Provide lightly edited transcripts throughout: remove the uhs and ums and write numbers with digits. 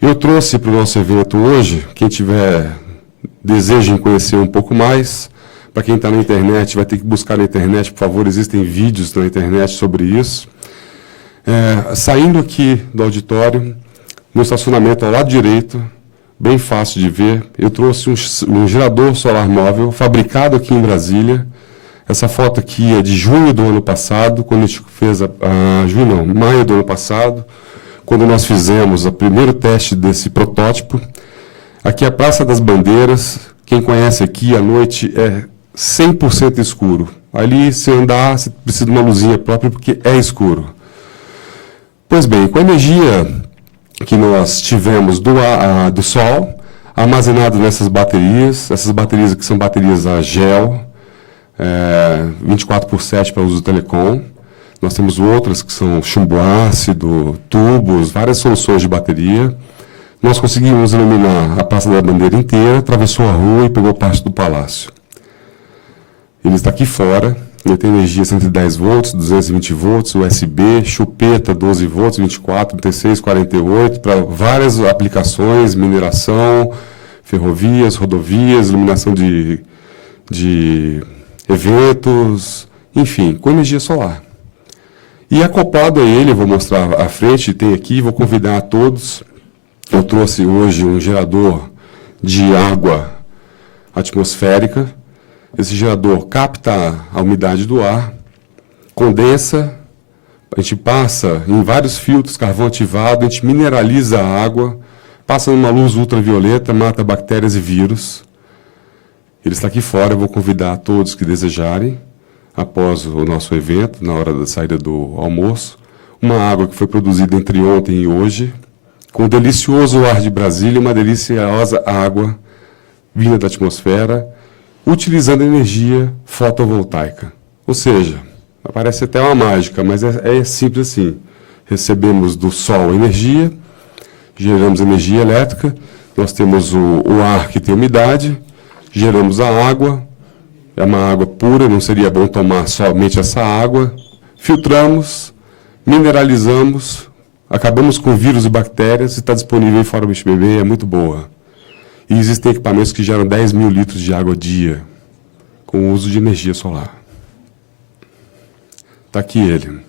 Eu trouxe para o nosso evento hoje, quem tiver desejo em conhecer um pouco mais, para quem está na internet, vai ter que buscar na internet, por favor, existem vídeos na internet sobre isso. Saindo aqui do auditório, no estacionamento ao lado direito, bem fácil de ver, eu trouxe um gerador solar móvel, fabricado aqui em Brasília. Essa foto aqui é de junho do ano passado, quando a gente fez maio do ano passado, quando nós fizemos o primeiro teste desse protótipo. Aqui é a Praça das Bandeiras. Quem conhece aqui, à noite é 100% escuro. Ali, se andar, você precisa de uma luzinha própria, porque é escuro. Pois bem, com a energia que nós tivemos do sol, armazenado nessas baterias, essas baterias aqui são baterias a gel, 24/7 para uso do telecom. Nós temos outras que são chumbo ácido, tubos, várias soluções de bateria. Nós conseguimos iluminar a Praça da Bandeira inteira, atravessou a rua e pegou parte do palácio. Ele está aqui fora, ele tem energia 110 volts, 220 volts, USB, chupeta 12 volts, 24, 36, 48, para várias aplicações, mineração, ferrovias, rodovias, iluminação de eventos, enfim, com energia solar. E acoplado a ele, eu vou mostrar à frente, tem aqui, vou convidar a todos. Eu trouxe hoje um gerador de água atmosférica. Esse gerador capta a umidade do ar, condensa, a gente passa em vários filtros, carvão ativado, a gente mineraliza a água, passa numa luz ultravioleta, mata bactérias e vírus. Ele está aqui fora, eu vou convidar a todos que desejarem, após o nosso evento, na hora da saída do almoço, uma água que foi produzida entre ontem e hoje, com um delicioso ar de Brasília, uma deliciosa água vinda da atmosfera, utilizando energia fotovoltaica. Ou seja, parece até uma mágica, mas é simples assim. Recebemos do sol energia, geramos energia elétrica, nós temos o ar que tem umidade, geramos a água, é uma água pura, não seria bom tomar somente essa água, filtramos, mineralizamos, acabamos com vírus e bactérias e está disponível em Fora Bicho Bebê, é muito boa. E existem equipamentos que geram 10 mil litros de água dia, com o uso de energia solar. Está aqui ele.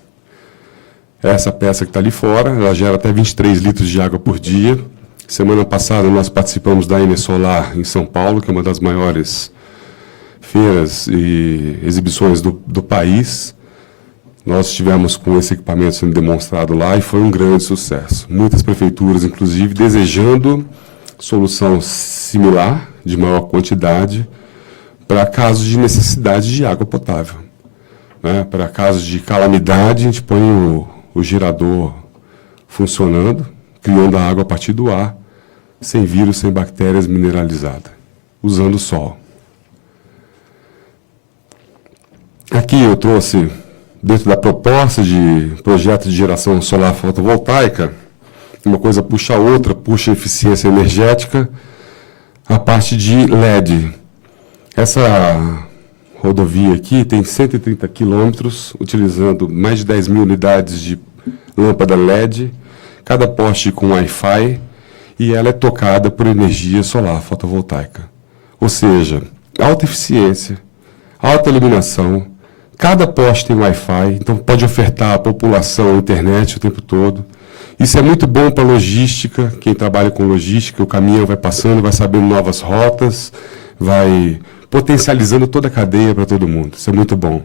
Essa peça que está ali fora, ela gera até 23 litros de água por dia. Semana passada nós participamos da Enersolar em São Paulo, que é uma das maiores feiras e exibições do país. Nós estivemos com esse equipamento sendo demonstrado lá e foi um grande sucesso. Muitas prefeituras, inclusive, desejando solução similar, de maior quantidade, para casos de necessidade de água potável. Para casos de calamidade, a gente põe o gerador funcionando, criando a água a partir do ar, sem vírus, sem bactérias, mineralizada, usando o sol. Aqui eu trouxe, dentro da proposta de projeto de geração solar fotovoltaica, uma coisa puxa a outra, puxa a eficiência energética, a parte de LED. Essa rodovia aqui tem 130 quilômetros, utilizando mais de 10 mil unidades de lâmpada LED, cada poste com Wi-Fi, e ela é tocada por energia solar fotovoltaica. Ou seja, alta eficiência, alta iluminação, cada poste tem Wi-Fi, então pode ofertar à população a internet o tempo todo. Isso é muito bom para a logística, quem trabalha com logística, o caminhão vai passando, vai sabendo novas rotas, vai potencializando toda a cadeia para todo mundo. Isso é muito bom,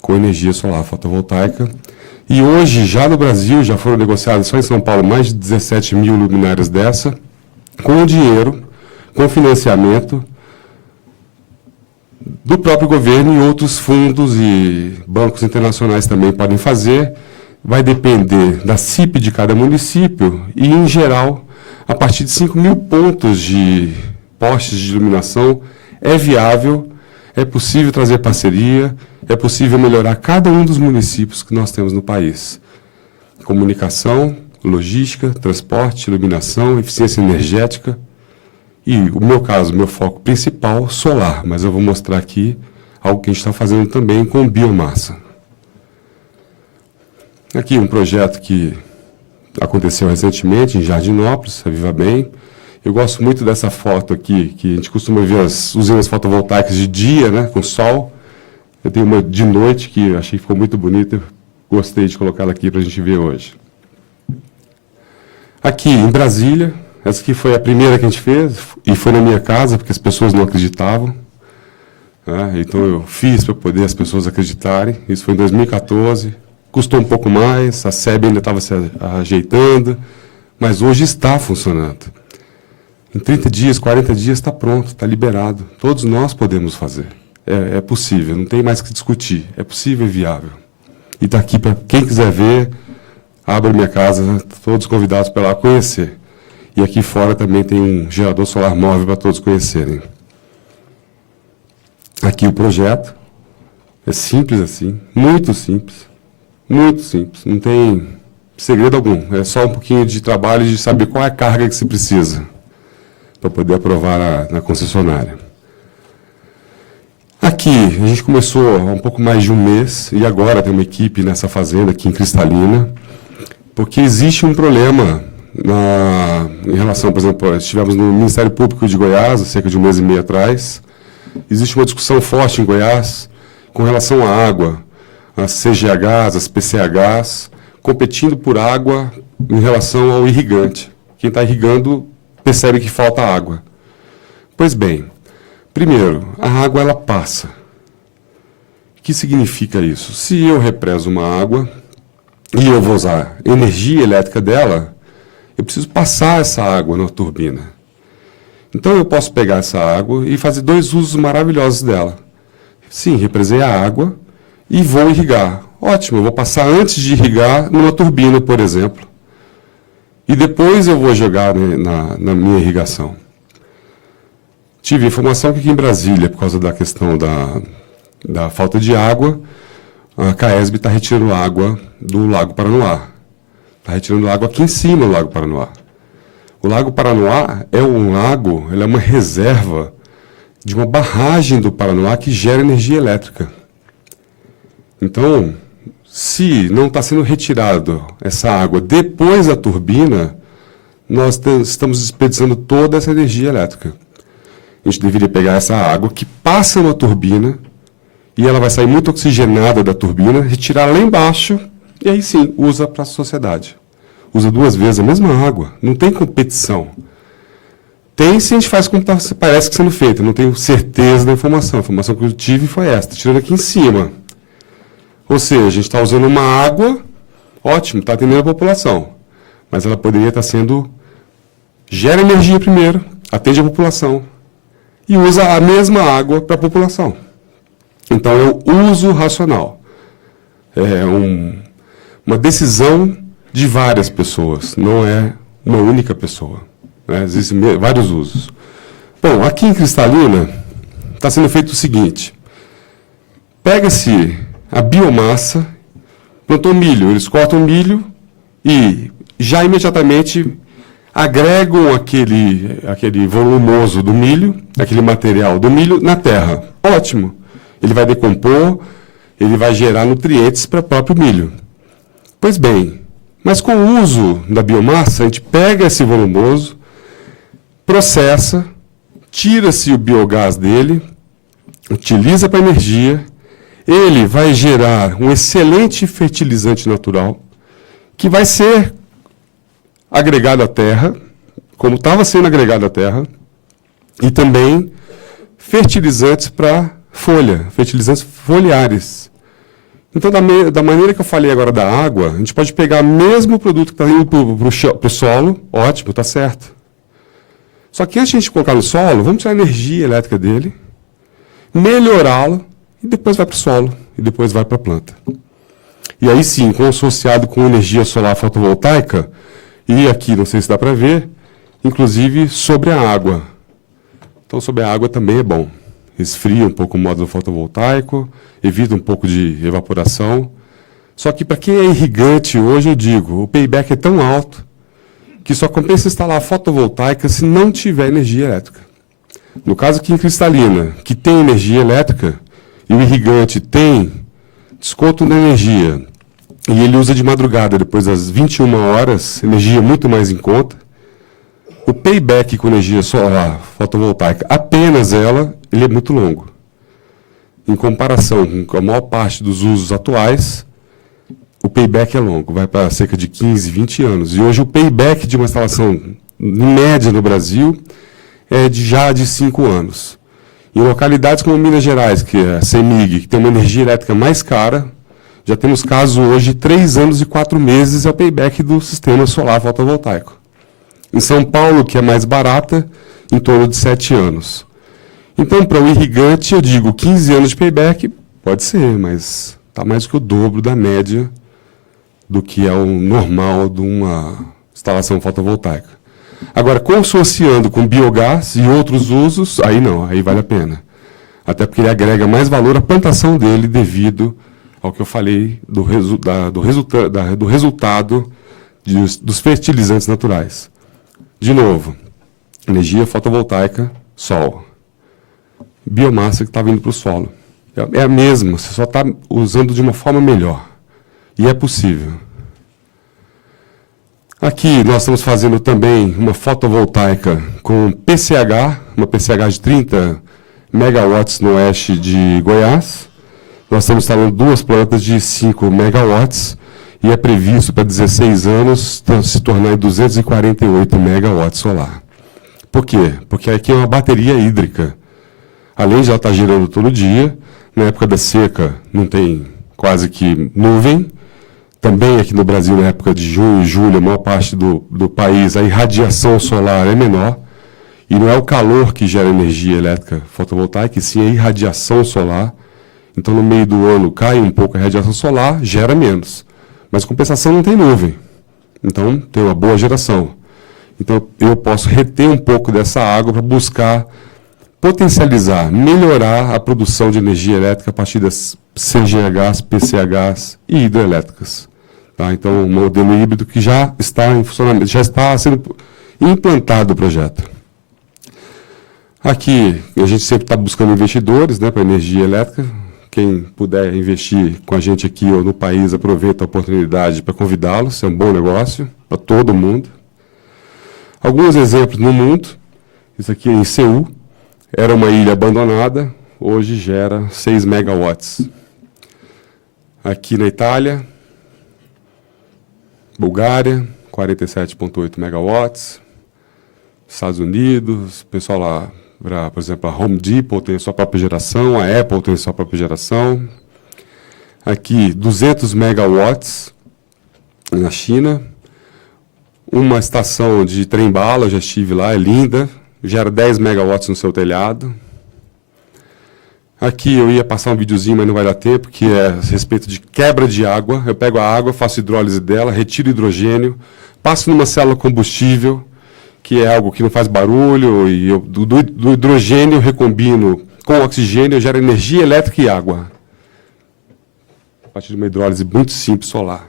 com energia solar fotovoltaica. E hoje, já no Brasil, já foram negociadas só em São Paulo mais de 17 mil luminárias dessa, com dinheiro, com financiamento do próprio governo, e outros fundos e bancos internacionais também podem fazer. Vai depender da CIP de cada município e, em geral, a partir de 5 mil pontos de postes de iluminação, é viável, é possível trazer parceria, é possível melhorar cada um dos municípios que nós temos no país. Comunicação, logística, transporte, iluminação, eficiência energética e, o meu caso, meu foco principal, solar, mas eu vou mostrar aqui algo que a gente está fazendo também com biomassa. Aqui um projeto que aconteceu recentemente em Jardinópolis, a Viva Bem. Eu gosto muito dessa foto aqui, que a gente costuma ver as usinas fotovoltaicas de dia, né, com sol. Eu tenho uma de noite que achei que ficou muito bonita, gostei de colocá-la aqui para a gente ver hoje. Aqui em Brasília, essa aqui foi a primeira que a gente fez, e foi na minha casa, porque as pessoas não acreditavam. Então eu fiz para poder as pessoas acreditarem. Isso foi em 2014, custou um pouco mais, a SEB ainda estava se ajeitando, mas hoje está funcionando. Em 30 dias, 40 dias está pronto, está liberado. Todos nós podemos fazer. É possível, não tem mais que discutir. É possível e viável. E está aqui para quem quiser ver, abra minha casa, todos convidados para lá conhecer. E aqui fora também tem um gerador solar móvel para todos conhecerem. Aqui o projeto. É simples assim, muito simples. Muito simples, não tem segredo algum. É só um pouquinho de trabalho de saber qual é a carga que se precisa para poder aprovar na concessionária. Aqui, a gente começou há um pouco mais de um mês, e agora tem uma equipe nessa fazenda aqui em Cristalina, porque existe um problema em relação, por exemplo, estivemos no Ministério Público de Goiás, há cerca de um mês e meio atrás. Existe uma discussão forte em Goiás com relação à água, as CGHs, as PCHs, competindo por água em relação ao irrigante. Quem está irrigando percebe que falta água. Pois bem, primeiro, a água ela passa. O que significa isso? Se eu represo uma água e eu vou usar energia elétrica dela, eu preciso passar essa água na turbina. Então eu posso pegar essa água e fazer dois usos maravilhosos dela. Sim, represei a água e vou irrigar. Ótimo, eu vou passar antes de irrigar numa turbina, por exemplo. E depois eu vou jogar na minha irrigação. Tive informação que aqui em Brasília, por causa da questão da falta de água, a CAESB está retirando água do Lago Paranoá. Está retirando água aqui em cima do Lago Paranoá. O Lago Paranoá é um lago, ele é uma reserva de uma barragem do Paranoá que gera energia elétrica. Então, se não está sendo retirado essa água depois da turbina, nós estamos desperdiçando toda essa energia elétrica. A gente deveria pegar essa água que passa na turbina, e ela vai sair muito oxigenada da turbina, retirar lá embaixo, e aí sim, usa para a sociedade. Usa duas vezes a mesma água, não tem competição. Tem se a gente faz como parece que está sendo feito, não tenho certeza da informação. A informação que eu tive foi esta, tirando aqui em cima. Ou seja, a gente está usando uma água, ótimo, está atendendo a população, mas ela poderia estar sendo, gera energia primeiro, atende a população, e usa a mesma água para a população. Então, é o uso racional. É uma decisão de várias pessoas, não é uma única pessoa. Existem vários usos. Bom, aqui em Cristalina, está sendo feito o seguinte. Pega-se a biomassa, plantou milho, eles cortam milho e já imediatamente agregam aquele volumoso do milho, aquele material do milho, na terra. Ótimo. Ele vai decompor, ele vai gerar nutrientes para o próprio milho. Pois bem, mas com o uso da biomassa, a gente pega esse volumoso, processa, tira-se o biogás dele, utiliza para energia, ele vai gerar um excelente fertilizante natural, que vai ser agregado à terra, como estava sendo agregado à terra, e também fertilizantes para folha, fertilizantes foliares. Então, da maneira que eu falei agora da água, a gente pode pegar o mesmo produto que está indo para o solo, ótimo, está certo. Só que antes de a gente colocar no solo, vamos tirar a energia elétrica dele, melhorá-lo, e depois vai para o solo, e depois vai para a planta. E aí sim, associado com energia solar fotovoltaica, e aqui, não sei se dá para ver, inclusive sobre a água. Então, sobre a água também é bom. Esfria um pouco o módulo fotovoltaico, evita um pouco de evaporação. Só que para quem é irrigante, hoje eu digo, o payback é tão alto que só compensa instalar fotovoltaica se não tiver energia elétrica. No caso aqui em Cristalina, que tem energia elétrica, e o irrigante tem desconto na energia, e ele usa de madrugada, depois das 21 horas, energia muito mais em conta. O payback com energia solar fotovoltaica, apenas ela, ele é muito longo. Em comparação com a maior parte dos usos atuais, o payback é longo, vai para cerca de 15, 20 anos. E hoje o payback de uma instalação, em média no Brasil, é já de 5 anos. Em localidades como Minas Gerais, que é a CEMIG, que tem uma energia elétrica mais cara, já temos casos hoje de 3 anos e 4 meses é o payback do sistema solar fotovoltaico. Em São Paulo, que é mais barata, em torno de 7 anos. Então, para o irrigante, eu digo 15 anos de payback, pode ser, mas está mais do que o dobro da média do que é o normal de uma instalação fotovoltaica. Agora, consociando com biogás e outros usos, aí não, aí vale a pena. Até porque ele agrega mais valor à plantação dele devido ao que eu falei do resultado dos fertilizantes naturais. De novo, energia fotovoltaica, sol. Biomassa que está vindo para o solo. É a mesma, você só está usando de uma forma melhor. E é possível. Aqui nós estamos fazendo também uma fotovoltaica com PCH, uma PCH de 30 megawatts no oeste de Goiás. Nós estamos instalando 2 plantas de 5 megawatts e é previsto para 16 anos se tornar em 248 megawatts solar. Por quê? Porque aqui é uma bateria hídrica. Além de ela estar girando todo dia, na época da seca não tem quase que nuvem. Também aqui no Brasil, na época de junho e julho, a maior parte do país, a irradiação solar é menor. E não é o calor que gera energia elétrica fotovoltaica, e sim a irradiação solar. Então, no meio do ano, cai um pouco a radiação solar, gera menos. Mas, compensação, não tem nuvem. Então, tem uma boa geração. Então, eu posso reter um pouco dessa água para buscar potencializar, melhorar a produção de energia elétrica a partir das CGHs, PCHs e hidrelétricas. Tá? Então, um modelo híbrido que já está em funcionamento, já está sendo implantado o projeto. Aqui, a gente sempre está buscando investidores, né, para energia elétrica. Quem puder investir com a gente aqui ou no país, aproveita a oportunidade para convidá-los. É um bom negócio para todo mundo. Alguns exemplos no mundo. Isso aqui é em Seul. Era uma ilha abandonada, hoje gera 6 megawatts. Aqui na Itália, Bulgária, 47,8 megawatts. Estados Unidos, o pessoal lá, por exemplo, a Home Depot tem a sua própria geração, a Apple tem a sua própria geração. Aqui, 200 megawatts na China. Uma estação de trem-bala, já estive lá, é linda. Gera 10 megawatts no seu telhado. Aqui eu ia passar um videozinho, mas não vai dar tempo, que é a respeito de quebra de água. Eu pego a água, faço hidrólise dela, retiro hidrogênio, passo numa célula combustível, que é algo que não faz barulho, e do hidrogênio eu recombino com oxigênio, eu gero energia elétrica e água. A partir de uma hidrólise muito simples, solar.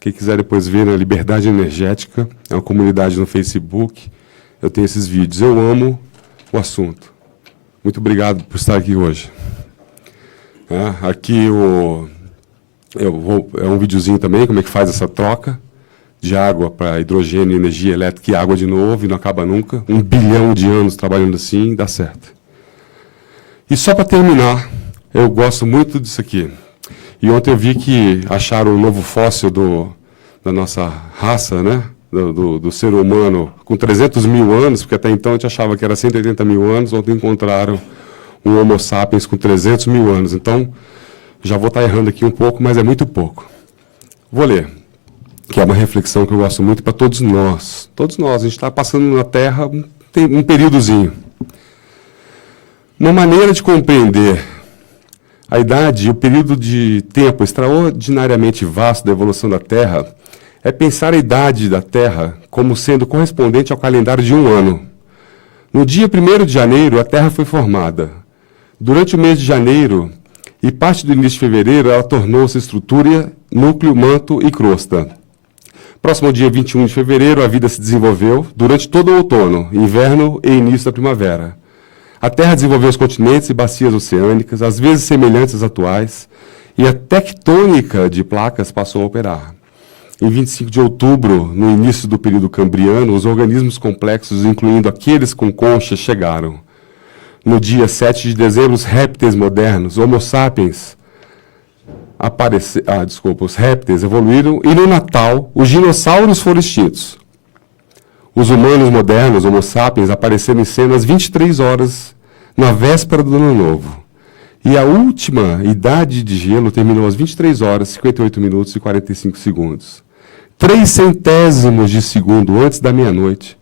Quem quiser depois ver na Liberdade Energética, é uma comunidade no Facebook, eu tenho esses vídeos. Eu amo o assunto. Muito obrigado por estar aqui hoje. Aqui é um videozinho também, como é que faz essa troca de água para hidrogênio, energia elétrica e água de novo, e não acaba nunca. 1 bilhão de anos trabalhando assim, dá certo. E só para terminar, eu gosto muito disso aqui. E ontem eu vi que acharam um novo fóssil da nossa raça, né? Do ser humano com 300 mil anos, porque até então a gente achava que era 180 mil anos, ontem encontraram um Homo sapiens com 300 mil anos. Então, já vou estar errando aqui um pouco, mas é muito pouco. Vou ler, que é uma reflexão que eu gosto muito para todos nós. Todos nós, a gente está passando na Terra um períodozinho. Uma maneira de compreender a idade e o período de tempo extraordinariamente vasto da evolução da Terra é pensar a idade da Terra como sendo correspondente ao calendário de um ano. No dia 1º de janeiro, a Terra foi formada. Durante o mês de janeiro e parte do início de fevereiro, ela tornou-se estrutura, núcleo, manto e crosta. Próximo ao dia 21 de fevereiro, a vida se desenvolveu durante todo o outono, inverno e início da primavera. A Terra desenvolveu os continentes e bacias oceânicas, às vezes semelhantes às atuais, e a tectônica de placas passou a operar. Em 25 de outubro, no início do período cambriano, os organismos complexos, incluindo aqueles com conchas, chegaram. No dia 7 de dezembro, os répteis modernos, Homo sapiens, os répteis evoluíram, e no Natal, os dinossauros foram extintos. Os humanos modernos, Homo sapiens, apareceram em cena às 23 horas, na véspera do Ano Novo. E a última idade de gelo terminou às 23 horas, 58 minutos e 45 segundos. 3 centésimos de segundo antes da meia-noite,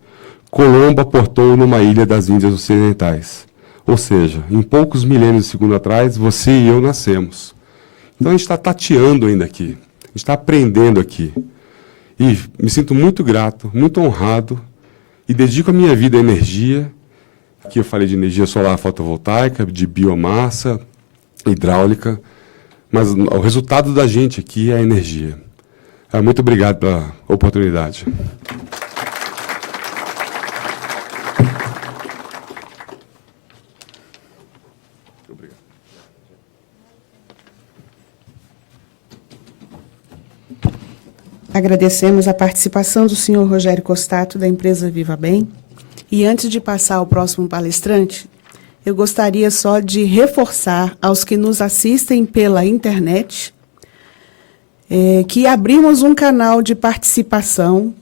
Colombo aportou numa ilha das Índias Ocidentais. Ou seja, em poucos milênios de segundo atrás, você e eu nascemos. Então a gente está tateando ainda aqui, a gente está aprendendo aqui. E me sinto muito grato, muito honrado, e dedico a minha vida à energia. Aqui eu falei de energia solar fotovoltaica, de biomassa, hidráulica, mas o resultado da gente aqui é a energia. Muito obrigado pela oportunidade. Agradecemos a participação do senhor Rogério Costato, da empresa Viva Bem. E antes de passar ao próximo palestrante, eu gostaria só de reforçar aos que nos assistem pela internet que abrimos um canal de participação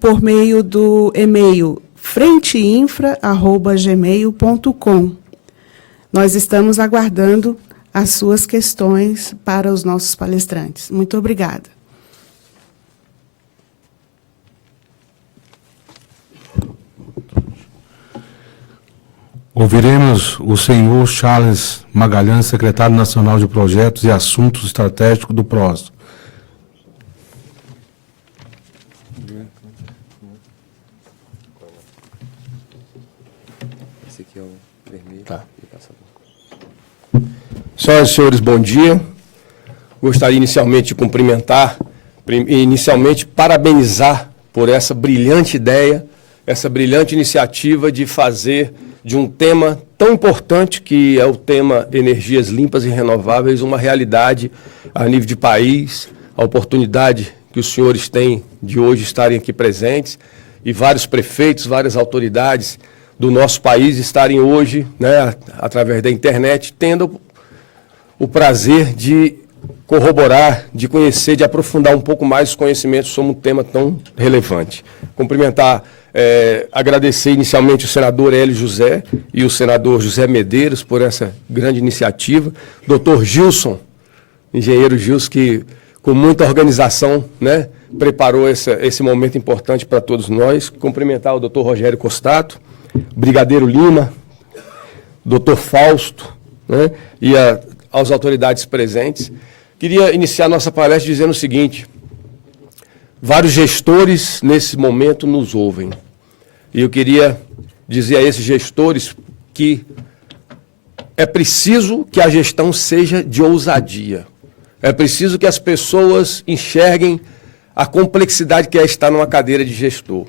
por meio do e-mail frenteinfra@gmail.com. Nós estamos aguardando as suas questões para os nossos palestrantes. Muito obrigada. Ouviremos o senhor Charles Magalhães, secretário nacional de Projetos e Assuntos Estratégicos do PROS. Esse aqui é o vermelho. Tá. Senhoras e senhores, bom dia. Gostaria inicialmente de cumprimentar, inicialmente parabenizar por essa brilhante ideia, essa brilhante iniciativa de fazer de um tema tão importante, que é o tema energias limpas e renováveis, uma realidade a nível de país, a oportunidade que os senhores têm de hoje estarem aqui presentes, e vários prefeitos, várias autoridades do nosso país estarem hoje, né, através da internet, tendo o prazer de corroborar, de conhecer, de aprofundar um pouco mais os conhecimentos sobre um tema tão relevante. Cumprimentar, agradecer inicialmente o senador Hélio José e o senador José Medeiros por essa grande iniciativa. Doutor Gilson, engenheiro Gilson, que com muita organização, né, preparou esse momento importante para todos nós. Cumprimentar o doutor Rogério Costato, Brigadeiro Lima, doutor Fausto, né, e às autoridades presentes. Queria iniciar nossa palestra dizendo o seguinte: vários gestores, nesse momento, nos ouvem. E eu queria dizer a esses gestores que é preciso que a gestão seja de ousadia. É preciso que as pessoas enxerguem a complexidade que é estar numa cadeira de gestor.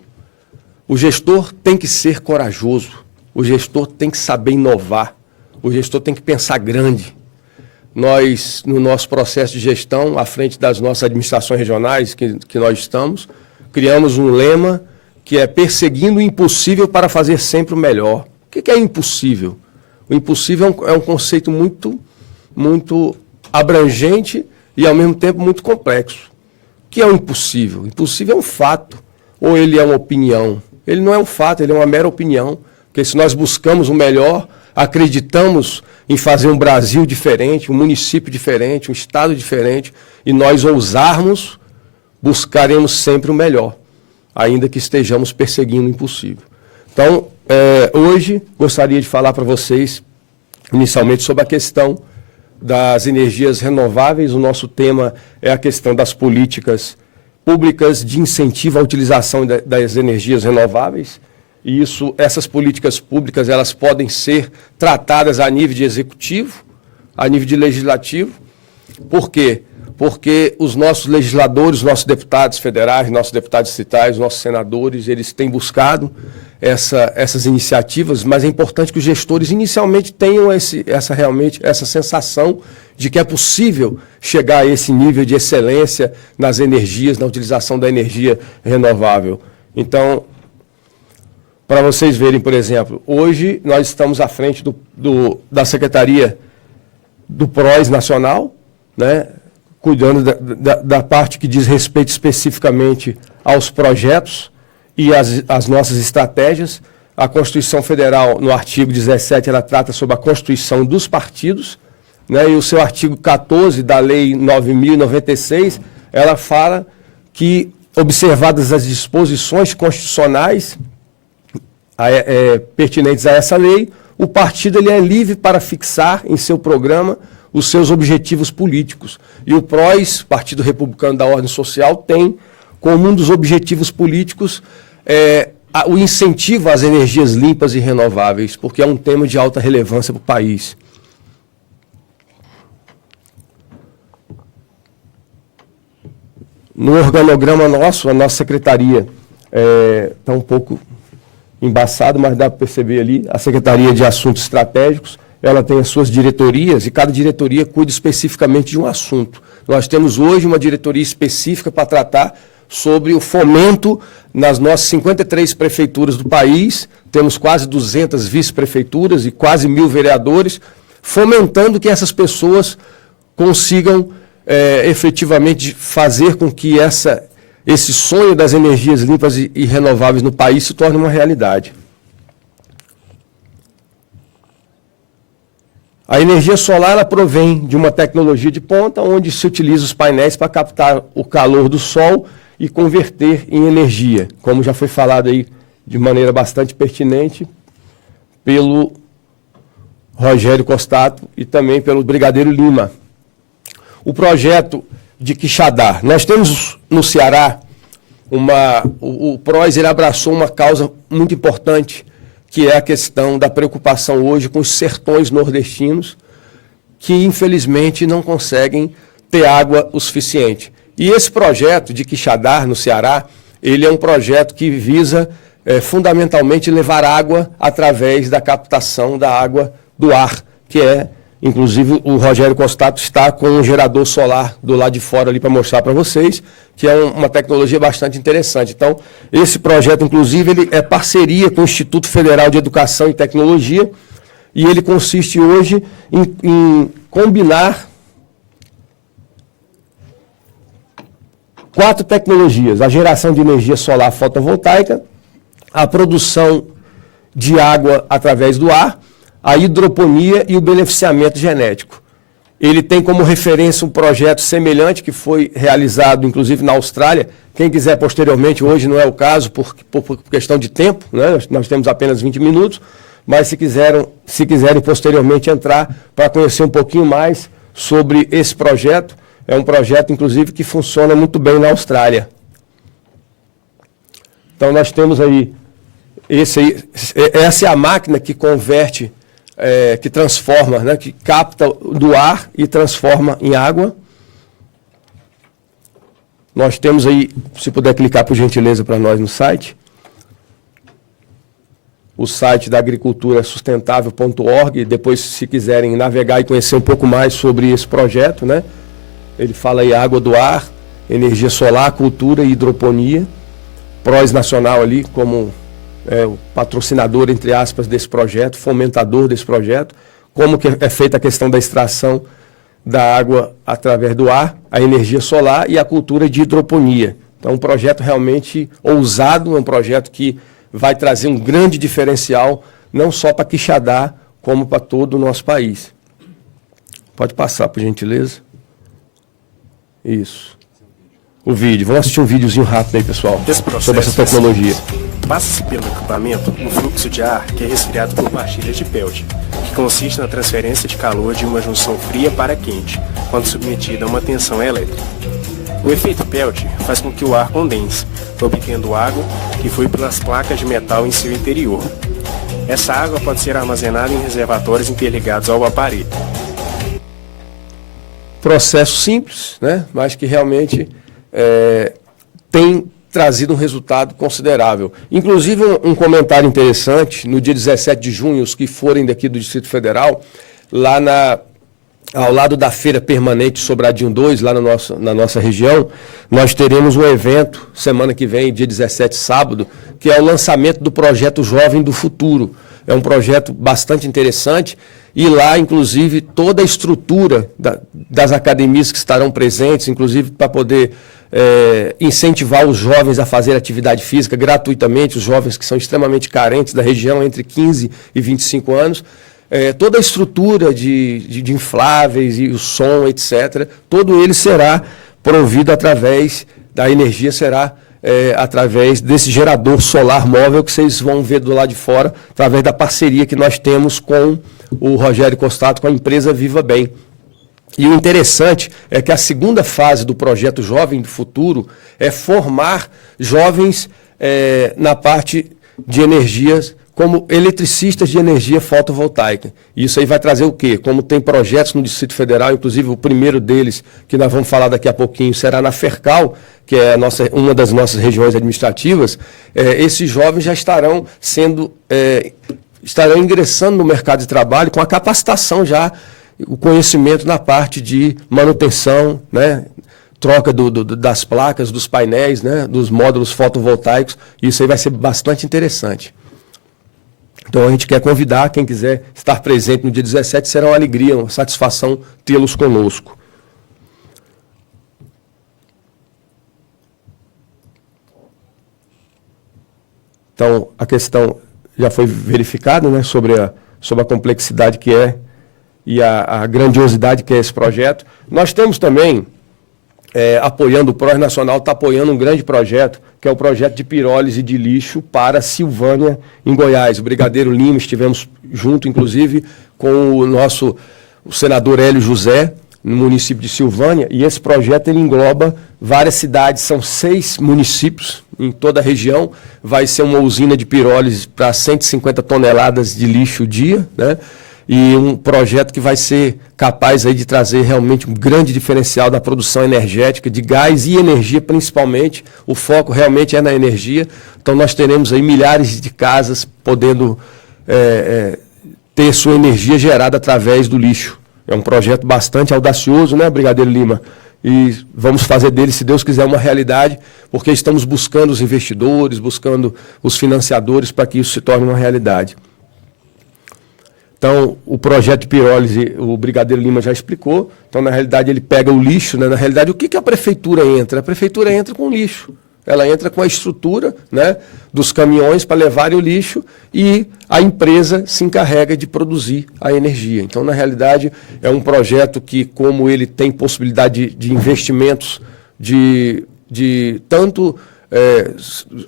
O gestor tem que ser corajoso. O gestor tem que saber inovar. O gestor tem que pensar grande. Nós, no nosso processo de gestão, à frente das nossas administrações regionais que nós estamos, criamos um lema que é perseguindo o impossível para fazer sempre o melhor. O que é impossível? O impossível é um conceito muito abrangente e, ao mesmo tempo, muito complexo. O que é o impossível? O impossível é um fato, ou ele é uma opinião. Ele não é um fato, ele é uma mera opinião. Porque se nós buscamos o melhor, acreditamos em fazer um Brasil diferente, um município diferente, um estado diferente, e nós ousarmos, buscaremos sempre o melhor, ainda que estejamos perseguindo o impossível. Então, hoje, gostaria de falar para vocês, inicialmente, sobre a questão das energias renováveis. O nosso tema é a questão das políticas públicas de incentivo à utilização das energias renováveis. E essas políticas públicas, elas podem ser tratadas a nível de executivo, a nível de legislativo. Por quê? porque os nossos legisladores, os nossos deputados federais, nossos deputados distritais, nossos senadores, eles têm buscado essas iniciativas, mas é importante que os gestores inicialmente tenham essa sensação de que é possível chegar a esse nível de excelência nas energias, na utilização da energia renovável. Então, para vocês verem, por exemplo, hoje nós estamos à frente da Secretaria do PROS Nacional, né, cuidando da parte que diz respeito especificamente aos projetos e às nossas estratégias. A Constituição Federal, no artigo 17, ela trata sobre a constituição dos partidos, né, e o seu artigo 14 da Lei 9.096, ela fala que, observadas as disposições constitucionais pertinentes a essa lei, o partido ele é livre para fixar em seu programa os seus objetivos políticos. E o PROS, Partido Republicano da Ordem Social, tem como um dos objetivos políticos o incentivo às energias limpas e renováveis, porque é um tema de alta relevância para o país. No organograma nosso, a nossa secretaria está um pouco embaçado, mas dá para perceber ali, a Secretaria de Assuntos Estratégicos, ela tem as suas diretorias e cada diretoria cuida especificamente de um assunto. Nós temos hoje uma diretoria específica para tratar sobre o fomento nas nossas 53 prefeituras do país, temos quase 200 vice-prefeituras e quase 1.000 vereadores, fomentando que essas pessoas consigam efetivamente fazer com que esse sonho das energias limpas e renováveis no país se torne uma realidade. A energia solar ela provém de uma tecnologia de ponta, onde se utiliza os painéis para captar o calor do sol e converter em energia, como já foi falado aí de maneira bastante pertinente pelo Rogério Costato e também pelo Brigadeiro Lima. O projeto de Quixadá. Nós temos no Ceará, o PROS ele abraçou uma causa muito importante, que é a questão da preocupação hoje com os sertões nordestinos, que infelizmente não conseguem ter água o suficiente. E esse projeto de Quixadá, no Ceará, ele é um projeto que visa fundamentalmente levar água através da captação da água do ar, que inclusive o Rogério Costato está com um gerador solar do lado de fora ali para mostrar para vocês, que é uma tecnologia bastante interessante. Então, esse projeto, inclusive, ele é parceria com o Instituto Federal de Educação e Tecnologia, e ele consiste hoje em combinar 4 tecnologias: a geração de energia solar fotovoltaica, a produção de água através do ar, a hidroponia e o beneficiamento genético. Ele tem como referência um projeto semelhante que foi realizado, inclusive, na Austrália. Quem quiser posteriormente, hoje não é o caso, por questão de tempo, né? Nós temos apenas 20 minutos, mas se quiserem posteriormente entrar para conhecer um pouquinho mais sobre esse projeto, é um projeto, inclusive, que funciona muito bem na Austrália. Então, nós temos aí, essa é a máquina que converte, que transforma, né, que capta do ar e transforma em água. Nós temos aí, se puder clicar por gentileza para nós no site, o site da agriculturasustentável.org, depois se quiserem navegar e conhecer um pouco mais sobre esse projeto, né? Ele fala aí água do ar, energia solar, cultura e hidroponia. PROS Nacional ali como o patrocinador, entre aspas, desse projeto, fomentador desse projeto, como que é feita a questão da extração da água através do ar, a energia solar e a cultura de hidroponia. Então, um projeto realmente ousado, um projeto que vai trazer um grande diferencial, não só para Quixadá, como para todo o nosso país. Pode passar, por gentileza. Isso. O vídeo. Vamos assistir um videozinho rápido aí, pessoal, sobre essa tecnologia. Passa-se pelo equipamento um fluxo de ar que é resfriado por partilhas de Peltier, que consiste na transferência de calor de uma junção fria para quente, quando submetida a uma tensão elétrica. O efeito Peltier faz com que o ar condense, obtendo água que flui pelas placas de metal em seu interior. Essa água pode ser armazenada em reservatórios interligados ao aparelho. processo simples, né? Mas que realmente tem trazido um resultado considerável. Inclusive, um comentário interessante, no dia 17 de junho, os que forem daqui do Distrito Federal, lá ao lado da Feira Permanente Sobradinho 2, lá na nossa região, nós teremos um evento, semana que vem, dia 17, sábado, que é o lançamento do projeto Jovem do Futuro. É um projeto bastante interessante e lá, inclusive, toda a estrutura das academias que estarão presentes, inclusive para poder incentivar os jovens a fazer atividade física gratuitamente, os jovens que são extremamente carentes da região, entre 15 e 25 anos, toda a estrutura de infláveis e o som, etc., todo ele será provido através da energia, será através desse gerador solar móvel que vocês vão ver do lado de fora, através da parceria que nós temos com o Rogério Costato, com a empresa Viva Bem. E o interessante é que a segunda fase do projeto Jovem do Futuro é formar jovens na parte de energias, como eletricistas de energia fotovoltaica. Isso aí vai trazer o quê? Como tem projetos no Distrito Federal, inclusive o primeiro deles, que nós vamos falar daqui a pouquinho, será na Fercal, que é uma das nossas regiões administrativas. Esses jovens já estarão ingressando no mercado de trabalho com a capacitação já, o conhecimento na parte de manutenção, né? Troca das placas, dos painéis, né? Dos módulos fotovoltaicos. Isso aí vai ser bastante interessante. Então, a gente quer convidar quem quiser estar presente no dia 17, será uma alegria, uma satisfação tê-los conosco. Então, a questão já foi verificada, né, sobre a complexidade que é e a grandiosidade que é esse projeto. Nós temos também, apoiando, o PROS Nacional está apoiando um grande projeto, que é o projeto de pirólise de lixo para Silvânia, em Goiás. O Brigadeiro Lima, estivemos junto, inclusive, com o senador Hélio José, no município de Silvânia, e esse projeto ele engloba várias cidades, são 6 municípios em toda a região, vai ser uma usina de pirólise para 150 toneladas de lixo dia, né? E um projeto que vai ser capaz aí de trazer realmente um grande diferencial da produção energética, de gás e energia principalmente. O foco realmente é na energia. Então nós teremos aí milhares de casas podendo ter sua energia gerada através do lixo. É um projeto bastante audacioso, né, Brigadeiro Lima? E vamos fazer dele, se Deus quiser, uma realidade, porque estamos buscando os investidores, buscando os financiadores para que isso se torne uma realidade. Então, o projeto de pirólise, o Brigadeiro Lima já explicou. Então, na realidade, ele pega o lixo, né? Na realidade, o que a prefeitura entra? A prefeitura entra com lixo. Ela entra com a estrutura, né, dos caminhões para levarem o lixo e a empresa se encarrega de produzir a energia. Então, na realidade, é um projeto que, como ele tem possibilidade de investimentos de tanto...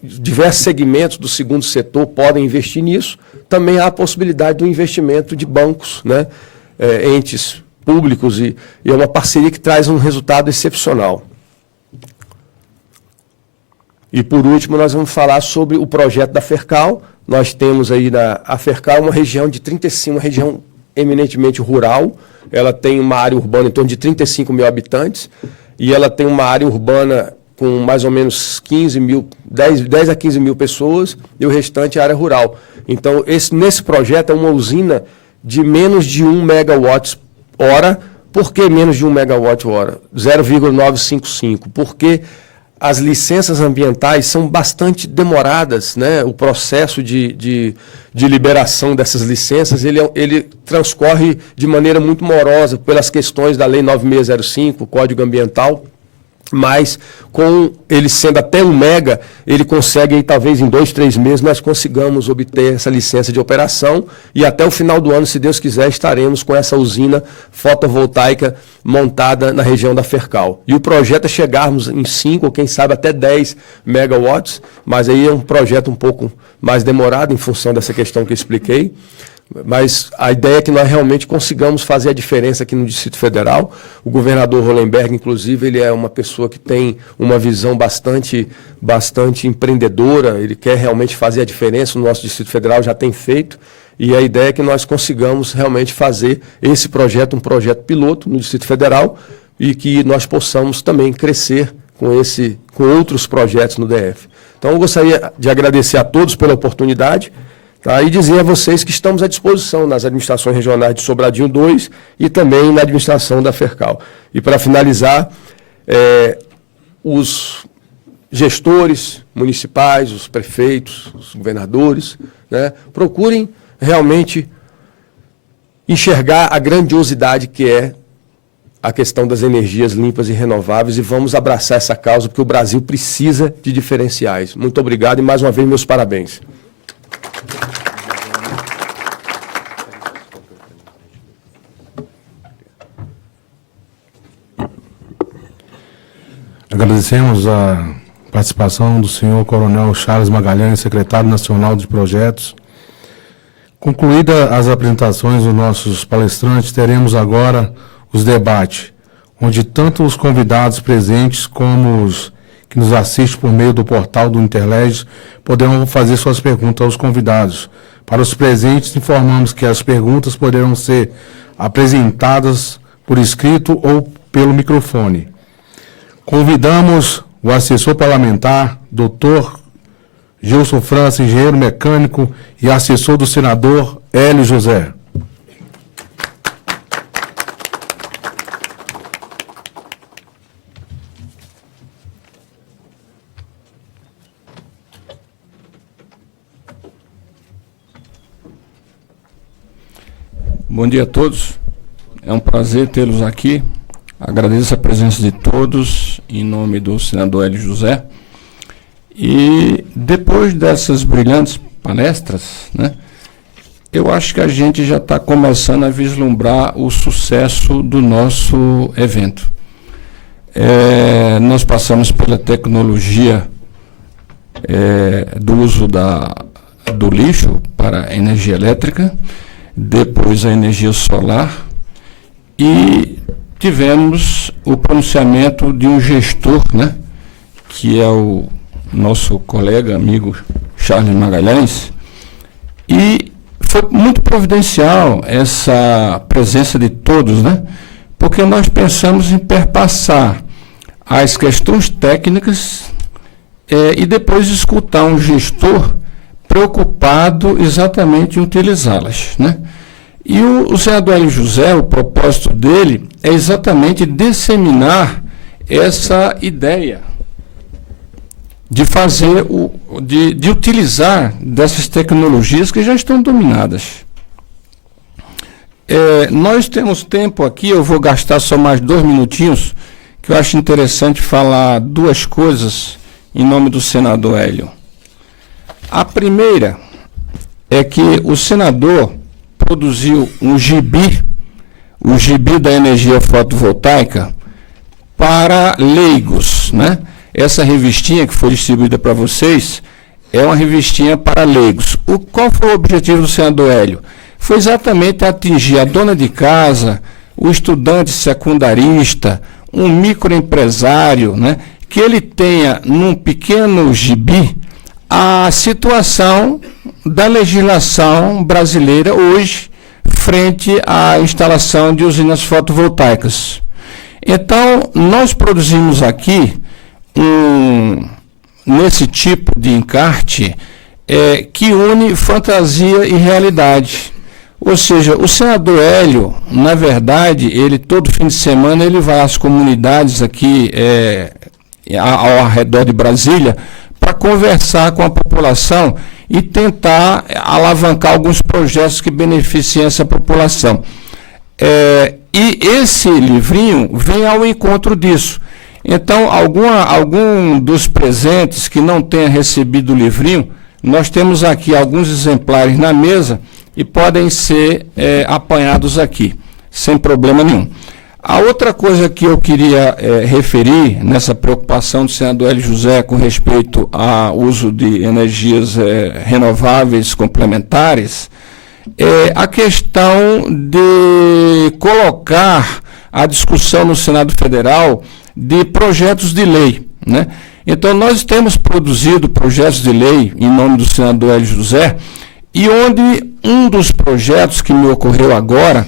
diversos segmentos do segundo setor podem investir nisso, também há a possibilidade do investimento de bancos, né, entes públicos, e é uma parceria que traz um resultado excepcional. E, por último, nós vamos falar sobre o projeto da Fercal. Nós temos aí a Fercal uma região de 35, uma região eminentemente rural, ela tem uma área urbana em torno de 35 mil habitantes, e ela tem uma área urbana com mais ou menos 10 a 15 mil pessoas, e o restante é área rural. Então, nesse projeto é uma usina de menos de 1 megawatt-hora. Por que menos de 1 megawatt-hora? 0,955. Porque as licenças ambientais são bastante demoradas, né? O processo de liberação dessas licenças, ele transcorre de maneira muito morosa pelas questões da Lei 9605, Código Ambiental. Mas, com ele sendo até 1 mega, ele consegue, talvez em 2, 3 meses, nós consigamos obter essa licença de operação, e até o final do ano, se Deus quiser, estaremos com essa usina fotovoltaica montada na região da Fercal. E o projeto é chegarmos em 5, ou quem sabe até 10 megawatts, mas aí é um projeto um pouco mais demorado, em função dessa questão que eu expliquei. Mas a ideia é que nós realmente consigamos fazer a diferença aqui no Distrito Federal. O governador Hollenberg, inclusive, ele é uma pessoa que tem uma visão bastante empreendedora, ele quer realmente fazer a diferença no nosso Distrito Federal, já tem feito, e a ideia é que nós consigamos realmente fazer esse projeto, um projeto piloto no Distrito Federal, e que nós possamos também crescer com outros projetos no DF. Então, eu gostaria de agradecer a todos pela oportunidade, tá, e dizer a vocês que estamos à disposição nas administrações regionais de Sobradinho 2 e também na administração da Fercal. E, para finalizar, os gestores municipais, os prefeitos, os governadores, né, procurem realmente enxergar a grandiosidade que é a questão das energias limpas e renováveis, e vamos abraçar essa causa, porque o Brasil precisa de diferenciais. Muito obrigado e, mais uma vez, meus parabéns. Agradecemos a participação do senhor Coronel Charles Magalhães, secretário nacional de projetos. Concluídas as apresentações dos nossos palestrantes, teremos agora os debates, onde tanto os convidados presentes como os que nos assistem por meio do portal do Interlege poderão fazer suas perguntas aos convidados. Para os presentes, informamos que as perguntas poderão ser apresentadas por escrito ou pelo microfone. Convidamos o assessor parlamentar, doutor Gilson França, engenheiro mecânico e assessor do senador Hélio José. Bom dia a todos, é um prazer tê-los aqui. Agradeço a presença de todos em nome do senador Hélio José. E depois dessas brilhantes palestras, né, eu acho que a gente já está começando a vislumbrar o sucesso do nosso evento. Nós passamos pela tecnologia do uso do lixo para a energia elétrica, depois a energia solar, e tivemos o pronunciamento de um gestor, né, que é o nosso colega, amigo Charles Magalhães, e foi muito providencial essa presença de todos, né, porque nós pensamos em perpassar as questões técnicas e depois escutar um gestor preocupado exatamente em utilizá-las, né? E o senador Hélio José, o propósito dele é exatamente disseminar essa ideia de fazer, de utilizar dessas tecnologias que já estão dominadas. Nós temos tempo aqui, eu vou gastar só mais 2 minutinhos, que eu acho interessante falar 2 coisas em nome do senador Hélio. A primeira é que o senador produziu um gibi, o gibi da energia fotovoltaica, para leigos, né? Essa revistinha que foi distribuída para vocês é uma revistinha para leigos. Qual foi o objetivo do senador Hélio? Foi exatamente atingir a dona de casa, o estudante secundarista, um microempresário, né? Que ele tenha num pequeno gibi a situação da legislação brasileira hoje frente à instalação de usinas fotovoltaicas. Então, nós produzimos aqui nesse tipo de encarte que une fantasia e realidade. Ou seja, o senador Hélio, na verdade, ele todo fim de semana ele vai às comunidades aqui ao redor de Brasília para conversar com a população e tentar alavancar alguns projetos que beneficiem essa população. E esse livrinho vem ao encontro disso. Então, algum dos presentes que não tenha recebido o livrinho, nós temos aqui alguns exemplares na mesa e podem ser apanhados aqui, sem problema nenhum. A outra coisa que eu queria referir nessa preocupação do senador Hélio José com respeito ao uso de energias renováveis complementares é a questão de colocar a discussão no Senado Federal de projetos de lei, né? Então, nós temos produzido projetos de lei em nome do senador Hélio José, e onde um dos projetos que me ocorreu agora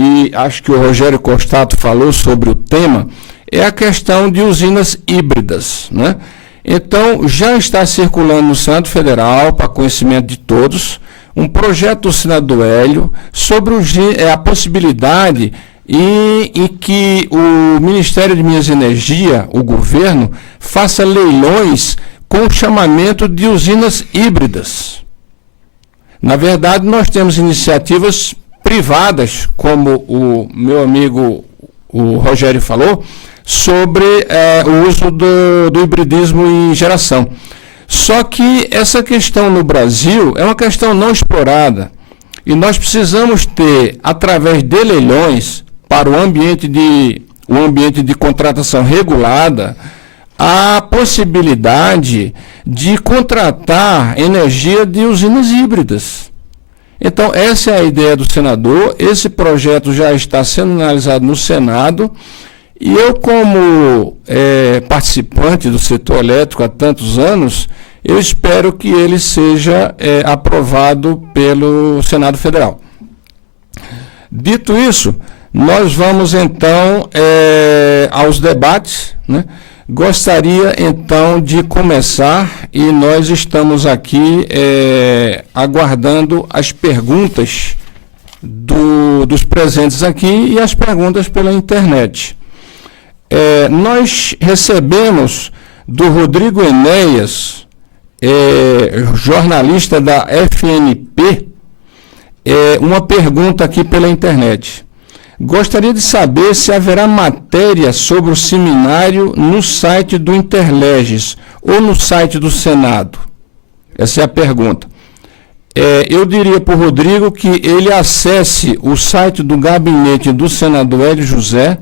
e acho que o Rogério Costato falou sobre o tema, é a questão de usinas híbridas, né? Então, já está circulando no Senado Federal, para conhecimento de todos, um projeto do senador Hélio sobre a possibilidade em que o Ministério de Minas e Energia, o governo, faça leilões com o chamamento de usinas híbridas. Na verdade, nós temos iniciativas privadas, como o meu amigo o Rogério falou, sobre o uso do hibridismo em geração. Só que essa questão no Brasil é uma questão não explorada e nós precisamos ter, através de leilões, para o ambiente de contratação regulada, a possibilidade de contratar energia de usinas híbridas. Então, essa é a ideia do senador, esse projeto já está sendo analisado no Senado, e eu, como participante do setor elétrico há tantos anos, eu espero que ele seja aprovado pelo Senado Federal. Dito isso, nós vamos então aos debates, né? Gostaria então de começar e nós estamos aqui aguardando as perguntas dos presentes aqui e as perguntas pela internet. Nós recebemos do Rodrigo Enéas, jornalista da FNP, uma pergunta aqui pela internet. Gostaria de saber se haverá matéria sobre o seminário no site do Interleges ou no site do Senado. Essa é a pergunta. Eu diria para o Rodrigo que ele acesse o site do gabinete do senador Hélio José,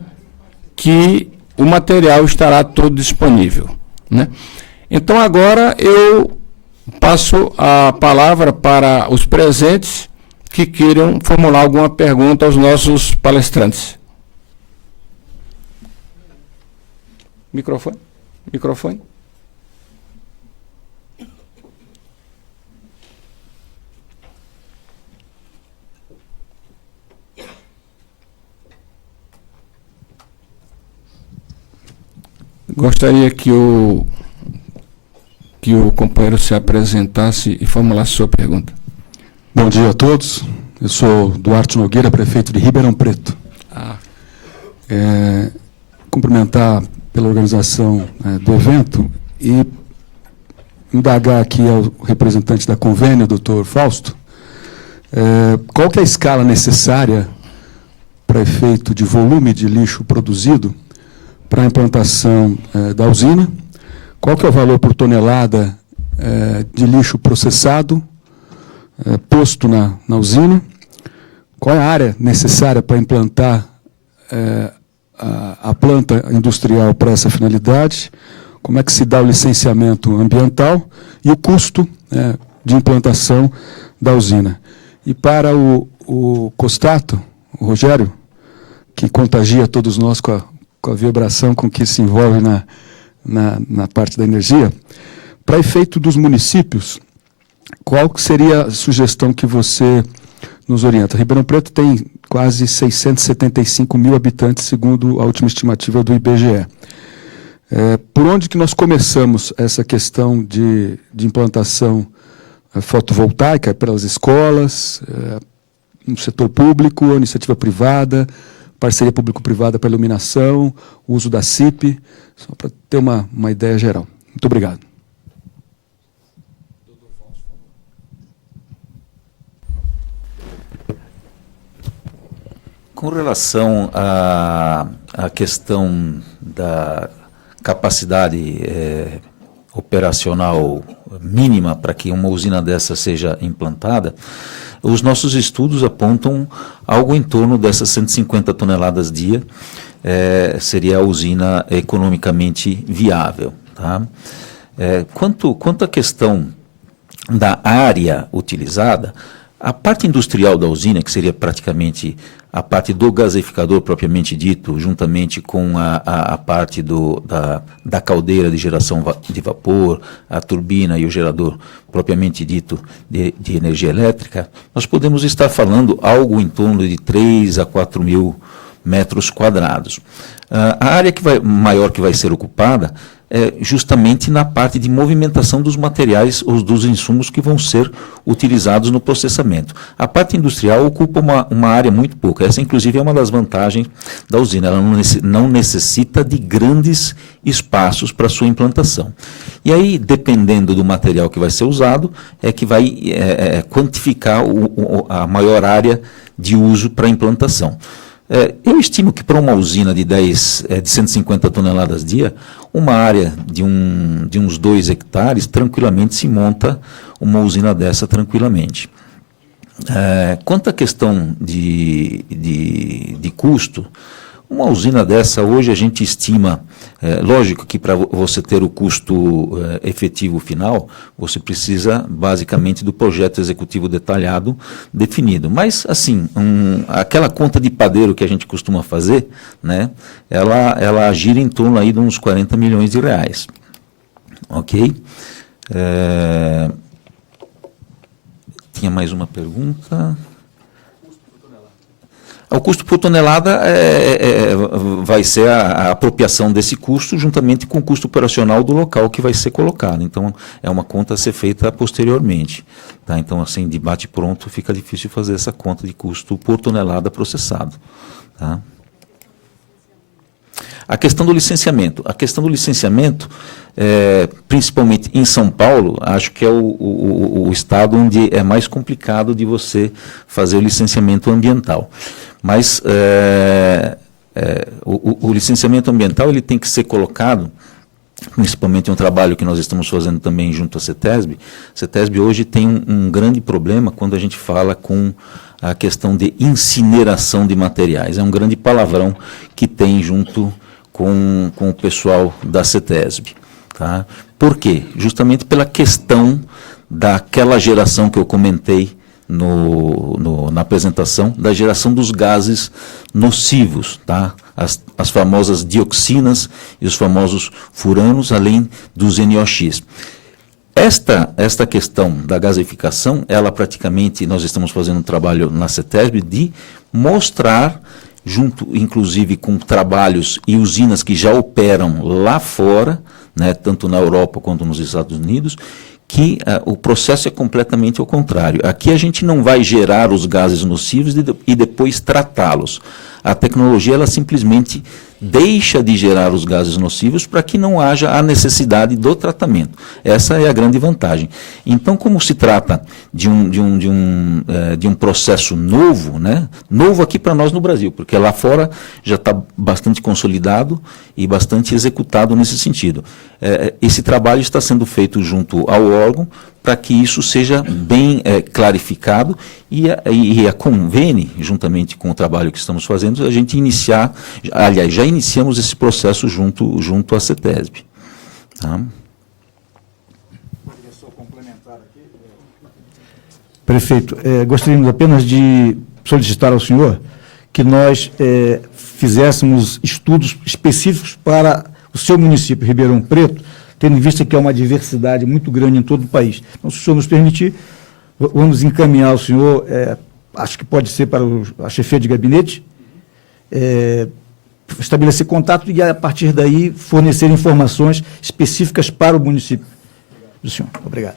que o material estará todo disponível, né? Então, agora eu passo a palavra para os presentes que queiram formular alguma pergunta aos nossos palestrantes. Microfone? Microfone? Gostaria que o companheiro se apresentasse e formulasse sua pergunta. Bom dia a todos. Eu sou Duarte Nogueira, prefeito de Ribeirão Preto. Cumprimentar pela organização do evento e indagar aqui ao representante da Convênio, doutor Fausto, qual que é a escala necessária para efeito de volume de lixo produzido para a implantação da usina, qual que é o valor por tonelada de lixo processado posto na usina, qual é a área necessária para implantar a planta industrial para essa finalidade, como é que se dá o licenciamento ambiental e o custo de implantação da usina. E para o Costato, o Rogério, que contagia todos nós com a vibração com que se envolve na parte da energia, para efeito dos municípios, qual seria a sugestão que você nos orienta? Ribeirão Preto tem quase 675 mil habitantes, segundo a última estimativa do IBGE. Por onde que nós começamos essa questão de implantação fotovoltaica pelas escolas, no setor público, iniciativa privada, parceria público-privada para iluminação, uso da CIP, só para ter uma ideia geral. Muito obrigado. Com relação à questão da capacidade operacional mínima para que uma usina dessa seja implantada, os nossos estudos apontam algo em torno dessas 150 toneladas dia, seria a usina economicamente viável. Tá? Quanto à questão da área utilizada, A parte industrial da usina, que seria praticamente a parte do gaseificador propriamente dito, juntamente com a parte da caldeira de geração de vapor, a turbina e o gerador propriamente dito de energia elétrica, nós podemos estar falando algo em torno de 3 a 4 mil metros quadrados. A área maior que vai ser ocupada é justamente na parte de movimentação dos materiais ou dos insumos que vão ser utilizados no processamento. A parte industrial ocupa uma área muito pouca. Essa, inclusive, é uma das vantagens da usina. Ela não necessita de grandes espaços para sua implantação. E aí, dependendo do material que vai ser usado, é que vai quantificar a maior área de uso para a implantação. Eu estimo que para uma usina de 150 toneladas dia, uma área de uns 2 hectares, tranquilamente se monta uma usina dessa tranquilamente. Quanto à questão de custo, uma usina dessa, hoje a gente estima, lógico que para você ter o custo efetivo final, você precisa basicamente do projeto executivo detalhado definido. Mas, assim, aquela conta de padeiro que a gente costuma fazer, né, ela gira em torno aí de uns 40 milhões de reais. Ok? Tinha mais uma pergunta. O custo por tonelada vai ser a apropriação desse custo juntamente com o custo operacional do local que vai ser colocado. Então, é uma conta a ser feita posteriormente. Tá? Então, assim, de bate-pronto, fica difícil fazer essa conta de custo por tonelada processado. Tá? A questão do licenciamento. Principalmente em São Paulo, acho que é o estado onde é mais complicado de você fazer o licenciamento ambiental. Mas o licenciamento ambiental ele tem que ser colocado, principalmente um trabalho que nós estamos fazendo também junto à CETESB. A CETESB hoje tem um grande problema quando a gente fala com a questão de incineração de materiais. É um grande palavrão que tem junto com o pessoal da CETESB. Tá? Por quê? Justamente pela questão daquela geração que eu comentei na apresentação, da geração dos gases nocivos, tá? As famosas dioxinas e os famosos furanos, além dos NOx. Esta questão da gaseificação, ela praticamente, nós estamos fazendo um trabalho na CETESB de mostrar, junto inclusive com trabalhos e usinas que já operam lá fora, né, tanto na Europa quanto nos Estados Unidos, que o processo é completamente ao contrário. Aqui a gente não vai gerar os gases nocivos e depois tratá-los. A tecnologia ela simplesmente deixa de gerar os gases nocivos para que não haja a necessidade do tratamento. Essa é a grande vantagem. Então, como se trata de um processo novo, né? Novo aqui para nós no Brasil, porque lá fora já está bastante consolidado e bastante executado nesse sentido. Esse trabalho está sendo feito junto ao órgão para que isso seja bem clarificado e a Convene, juntamente com o trabalho que estamos fazendo, a gente já iniciamos esse processo junto à CETESB. Tá? Prefeito, gostaríamos apenas de solicitar ao senhor que nós fizéssemos estudos específicos para o seu município, Ribeirão Preto, tendo em vista que é uma diversidade muito grande em todo o país. Então, se o senhor nos permitir, vamos encaminhar o senhor, acho que pode ser para a chefia de gabinete, estabelecer contato e, a partir daí, fornecer informações específicas para o município do senhor. Obrigado.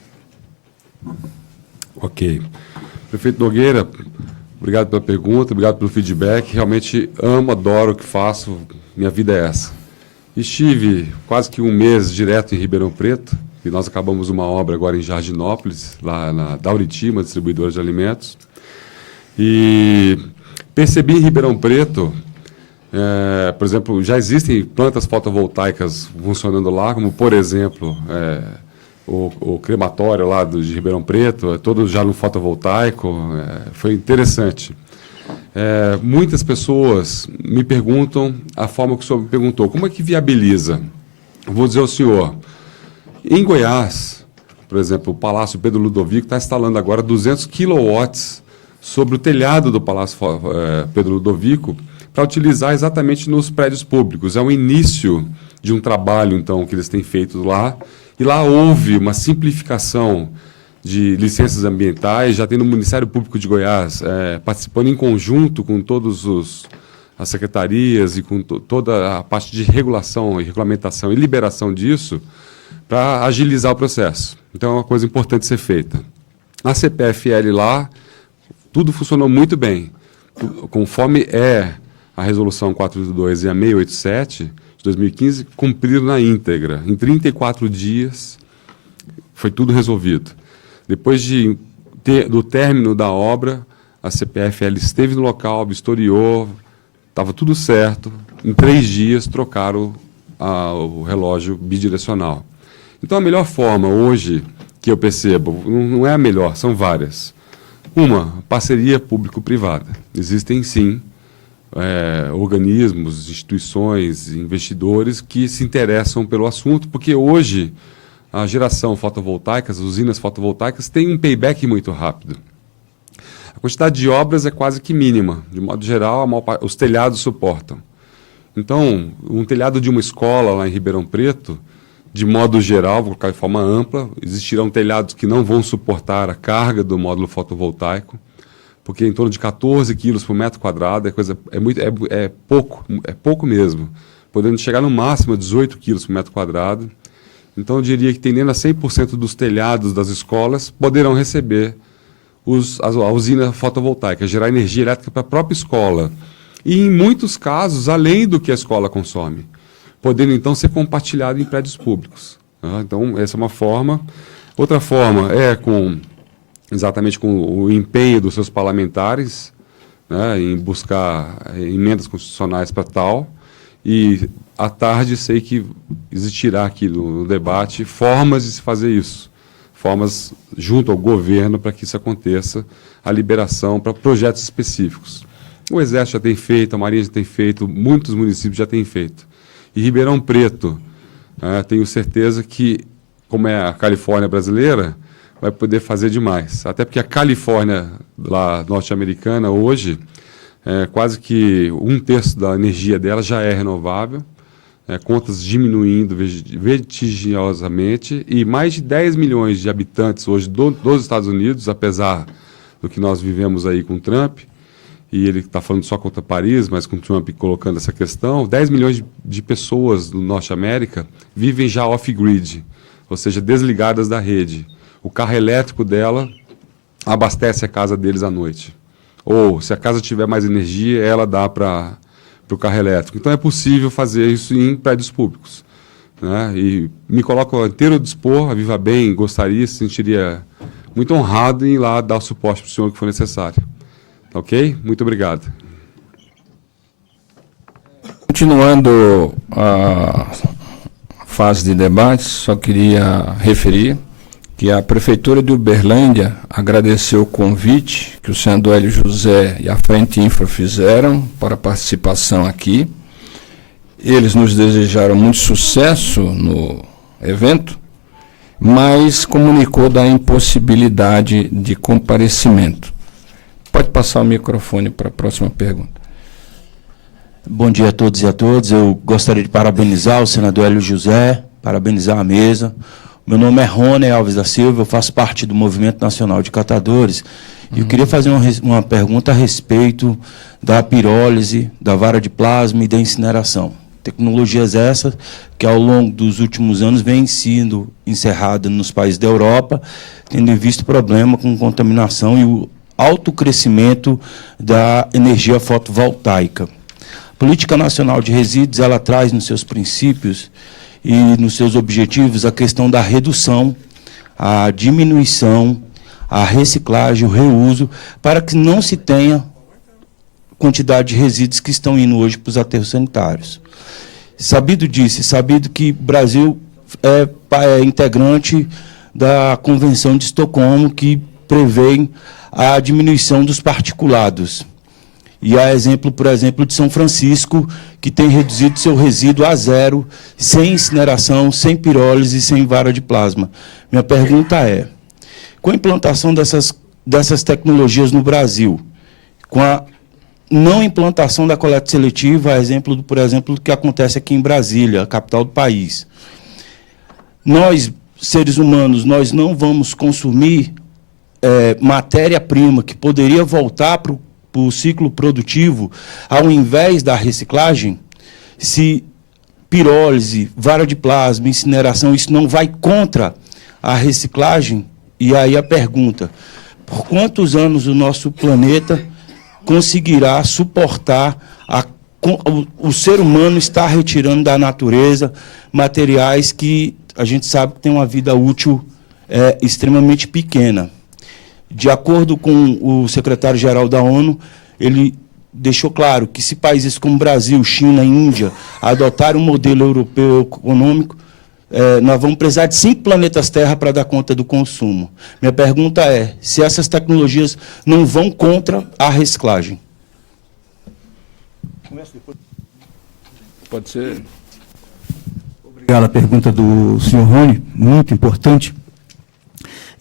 Ok. Prefeito Nogueira, obrigado pela pergunta, obrigado pelo feedback. Realmente amo, adoro o que faço, minha vida é essa. Estive quase que um mês direto em Ribeirão Preto, e nós acabamos uma obra agora em Jardinópolis, lá na Dauriti, uma distribuidora de alimentos. E percebi em Ribeirão Preto, por exemplo, já existem plantas fotovoltaicas funcionando lá, como, por exemplo, o crematório lá de Ribeirão Preto, todo já no fotovoltaico, foi interessante. Muitas pessoas me perguntam a forma que o senhor me perguntou, como é que viabiliza? Vou dizer ao senhor, em Goiás, Por exemplo, o Palácio Pedro Ludovico está instalando agora 200 quilowatts sobre o telhado do Palácio Pedro Ludovico para utilizar exatamente nos prédios públicos. É o início de um trabalho, então, que eles têm feito lá. E lá houve uma simplificação de licenças ambientais, já tem no Ministério Público de Goiás participando em conjunto com todas as secretarias e com toda a parte de regulação e regulamentação e liberação disso para agilizar o processo. Então, é uma coisa importante ser feita. A CPFL lá, tudo funcionou muito bem. Conforme a Resolução 482 e a 687 de 2015, cumpriram na íntegra. Em 34 dias, foi tudo resolvido. Depois do término da obra, a CPFL esteve no local, vistoriou, estava tudo certo. Em 3 dias, trocaram o relógio bidirecional. Então, a melhor forma hoje que eu percebo, não é a melhor, são várias. Uma, parceria público-privada. Existem, sim, organismos, instituições, investidores que se interessam pelo assunto, porque hoje a geração fotovoltaica, as usinas fotovoltaicas, tem um payback muito rápido. A quantidade de obras é quase que mínima. De modo geral, os telhados suportam. Então, um telhado de uma escola lá em Ribeirão Preto, de modo geral, vou colocar de forma ampla, existirão telhados que não vão suportar a carga do módulo fotovoltaico, porque em torno de 14 quilos por metro quadrado é pouco mesmo, podendo chegar no máximo a 18 quilos por metro quadrado. Então, eu diria que tendendo a 100% dos telhados das escolas poderão receber a usina fotovoltaica, gerar energia elétrica para a própria escola. E, em muitos casos, além do que a escola consome, podendo, então, ser compartilhado em prédios públicos. Então, essa é uma forma. Outra forma é exatamente com o empenho dos seus parlamentares, né, em buscar emendas constitucionais para tal. E, à tarde, sei que existirá aqui no debate formas de se fazer isso, formas junto ao governo para que isso aconteça, a liberação para projetos específicos. O Exército já tem feito, a Marinha já tem feito, muitos municípios já têm feito. E Ribeirão Preto, tenho certeza que, como é a Califórnia brasileira, vai poder fazer demais. Até porque a Califórnia lá norte-americana hoje, quase que 1/3 da energia dela já é renovável, contas diminuindo vertiginosamente, e mais de 10 milhões de habitantes hoje dos Estados Unidos, apesar do que nós vivemos aí com Trump, e ele está falando só contra Paris, mas com Trump colocando essa questão, 10 milhões de pessoas no Norte América vivem já off-grid, ou seja, desligadas da rede. O carro elétrico dela abastece a casa deles à noite. Ou, se a casa tiver mais energia, ela dá para o carro elétrico. Então, é possível fazer isso em prédios públicos, né? E me coloco ao inteiro dispor, a Viva Bem gostaria, se sentiria muito honrado em ir lá dar o suporte para o senhor que for necessário. Ok? Muito obrigado. Continuando a fase de debate, só queria referir que a Prefeitura de Uberlândia agradeceu o convite que o senador Hélio José e a Frente Infra fizeram para a participação aqui. Eles nos desejaram muito sucesso no evento, mas comunicou da impossibilidade de comparecimento. Pode passar o microfone para a próxima pergunta. Bom dia a todos e a todas. Eu gostaria de parabenizar o senador Hélio José, parabenizar a mesa. Meu nome é Rony Alves da Silva, eu faço parte do Movimento Nacional de Catadores. E eu queria fazer uma pergunta a respeito da pirólise, da vara de plasma e da incineração. Tecnologias essas que, ao longo dos últimos anos, vêm sendo encerradas nos países da Europa, tendo visto problema com contaminação e o alto crescimento da energia fotovoltaica. A Política Nacional de Resíduos, ela traz nos seus princípios e nos seus objetivos a questão da redução, a diminuição, a reciclagem, o reuso, para que não se tenha quantidade de resíduos que estão indo hoje para os aterros sanitários. Sabido disso, sabido que o Brasil é integrante da Convenção de Estocolmo, que prevê a diminuição dos particulados. E há exemplo, por exemplo, de São Francisco, que tem reduzido seu resíduo a zero, sem incineração, sem pirólise e sem vara de plasma. Minha pergunta é, com a implantação dessas tecnologias no Brasil, com a não implantação da coleta seletiva, por exemplo, do que acontece aqui em Brasília, a capital do país, nós, seres humanos, nós não vamos consumir matéria-prima que poderia voltar para o ciclo produtivo ao invés da reciclagem? Se pirólise, vara de plasma, incineração, isso não vai contra a reciclagem? E aí a pergunta, por quantos anos o nosso planeta conseguirá suportar o ser humano estar retirando da natureza materiais que a gente sabe que tem uma vida útil extremamente pequena? De acordo com o secretário-geral da ONU, ele deixou claro que se países como Brasil, China e Índia adotarem um modelo europeu econômico, nós vamos precisar de 5 planetas Terra para dar conta do consumo. Minha pergunta é, se essas tecnologias não vão contra a reciclagem? Pode ser. Obrigado. A pergunta do senhor Rony, muito importante.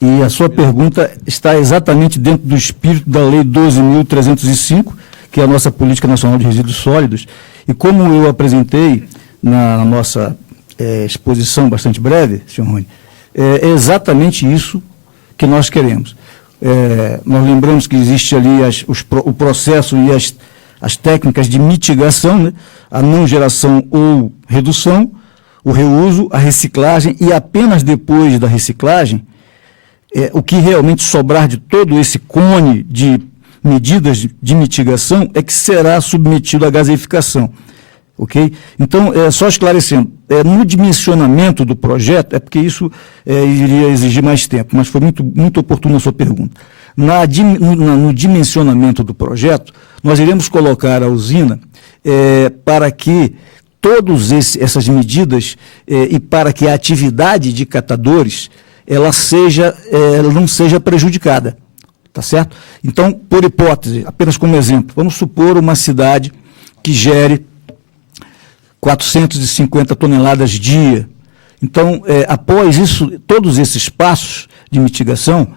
E a sua pergunta está exatamente dentro do espírito da Lei 12.305, que é a nossa Política Nacional de Resíduos Sólidos. E como eu apresentei na nossa exposição bastante breve, senhor Rony, é exatamente isso que nós queremos. Nós lembramos que existe ali o processo e as técnicas de mitigação, né? A não geração ou redução, o reuso, a reciclagem, e apenas depois da reciclagem, o que realmente sobrar de todo esse cone de medidas de mitigação é que será submetido à gaseificação. Ok? Então, só esclarecendo, no dimensionamento do projeto, porque isso iria exigir mais tempo, mas foi muito oportuna a sua pergunta. No dimensionamento do projeto, nós iremos colocar a usina para que todas essas medidas e para que a atividade de catadores ela não seja prejudicada, tá certo? Então, por hipótese, apenas como exemplo, vamos supor uma cidade que gere 450 toneladas dia. Então, após isso, todos esses passos de mitigação,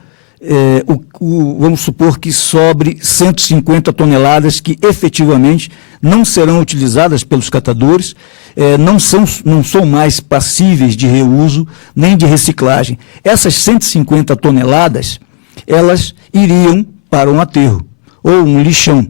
vamos supor que sobre 150 toneladas que efetivamente não serão utilizadas pelos catadores, não são mais passíveis de reuso nem de reciclagem. Essas 150 toneladas, elas iriam para um aterro ou um lixão.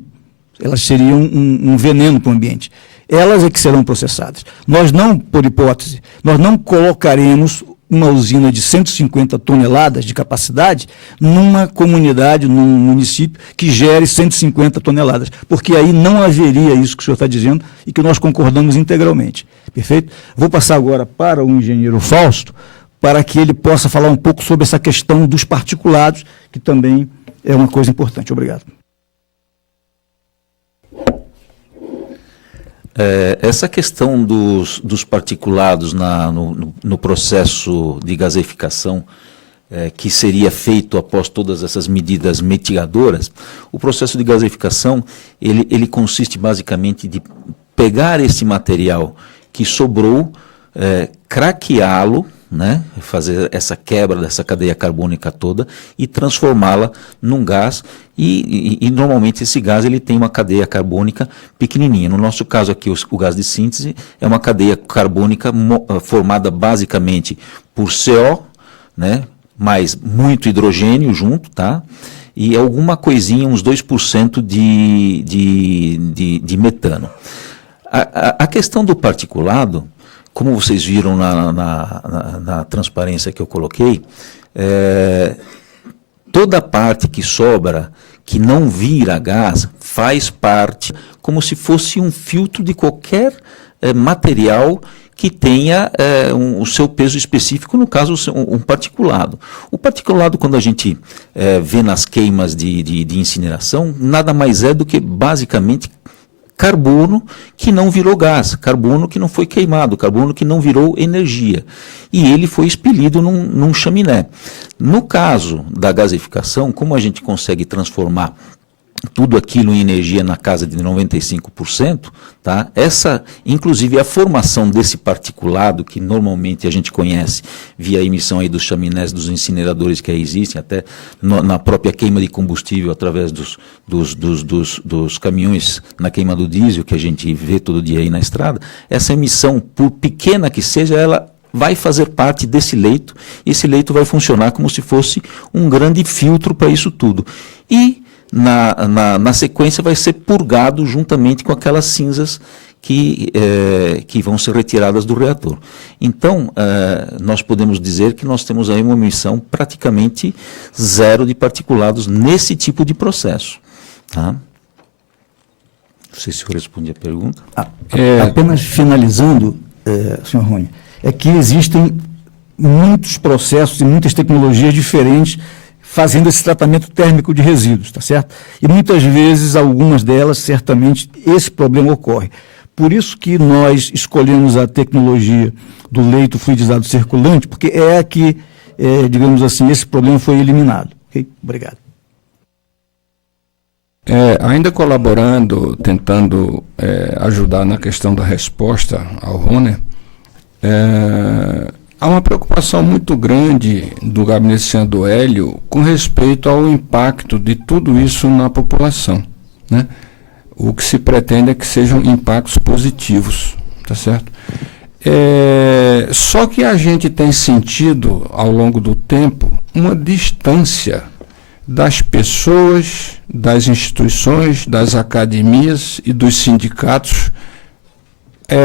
Elas seriam um veneno para o ambiente. Elas é que serão processadas. Nós não, por hipótese, nós não colocaremos uma usina de 150 toneladas de capacidade numa comunidade, num município que gere 150 toneladas, porque aí não haveria isso que o senhor está dizendo e que nós concordamos integralmente. Perfeito? Vou passar agora para o engenheiro Fausto, para que ele possa falar um pouco sobre essa questão dos particulados, que também é uma coisa importante. Obrigado. Essa questão dos particulados no processo de gaseificação, que seria feito após todas essas medidas mitigadoras, o processo de gaseificação ele consiste basicamente de pegar esse material que sobrou, craqueá-lo, né, fazer essa quebra dessa cadeia carbônica toda e transformá-la num gás e normalmente esse gás ele tem uma cadeia carbônica pequenininha. No nosso caso aqui o gás de síntese é uma cadeia carbônica formada basicamente por CO, né, mais muito hidrogênio junto, tá? E alguma coisinha, uns 2% de metano. A questão do particulado, como vocês viram na transparência que eu coloquei, toda a parte que sobra, que não vira gás, faz parte como se fosse um filtro de qualquer material que tenha o seu peso específico, no caso um particulado. O particulado, quando a gente vê nas queimas de incineração, nada mais é do que basicamente carbono que não virou gás, carbono que não foi queimado, carbono que não virou energia. E ele foi expelido num chaminé. No caso da gaseificação, como a gente consegue transformar tudo aquilo em energia na casa de 95%, tá? Inclusive a formação desse particulado, que normalmente a gente conhece via a emissão aí dos chaminés, dos incineradores que aí existem, até na própria queima de combustível através dos caminhões na queima do diesel, que a gente vê todo dia aí na estrada, essa emissão, por pequena que seja, ela vai fazer parte desse leito, e esse leito vai funcionar como se fosse um grande filtro para isso tudo. E na sequência vai ser purgado juntamente com aquelas cinzas que vão ser retiradas do reator. Então, nós podemos dizer que nós temos aí uma emissão praticamente zero de particulados nesse tipo de processo. Tá? Não sei se eu respondi a pergunta. Apenas finalizando, senhor Rony, é que existem muitos processos e muitas tecnologias diferentes fazendo esse tratamento térmico de resíduos, tá certo? E muitas vezes, algumas delas, certamente, esse problema ocorre. Por isso que nós escolhemos a tecnologia do leito fluidizado circulante, porque é a que, digamos assim, esse problema foi eliminado. Okay? Obrigado. Ainda colaborando, tentando ajudar na questão da resposta ao Rony, há uma preocupação muito grande do gabinete senador Hélio com respeito ao impacto de tudo isso na população, né? O que se pretende é que sejam impactos positivos, tá certo? Só que a gente tem sentido, ao longo do tempo, uma distância das pessoas, das instituições, das academias e dos sindicatos,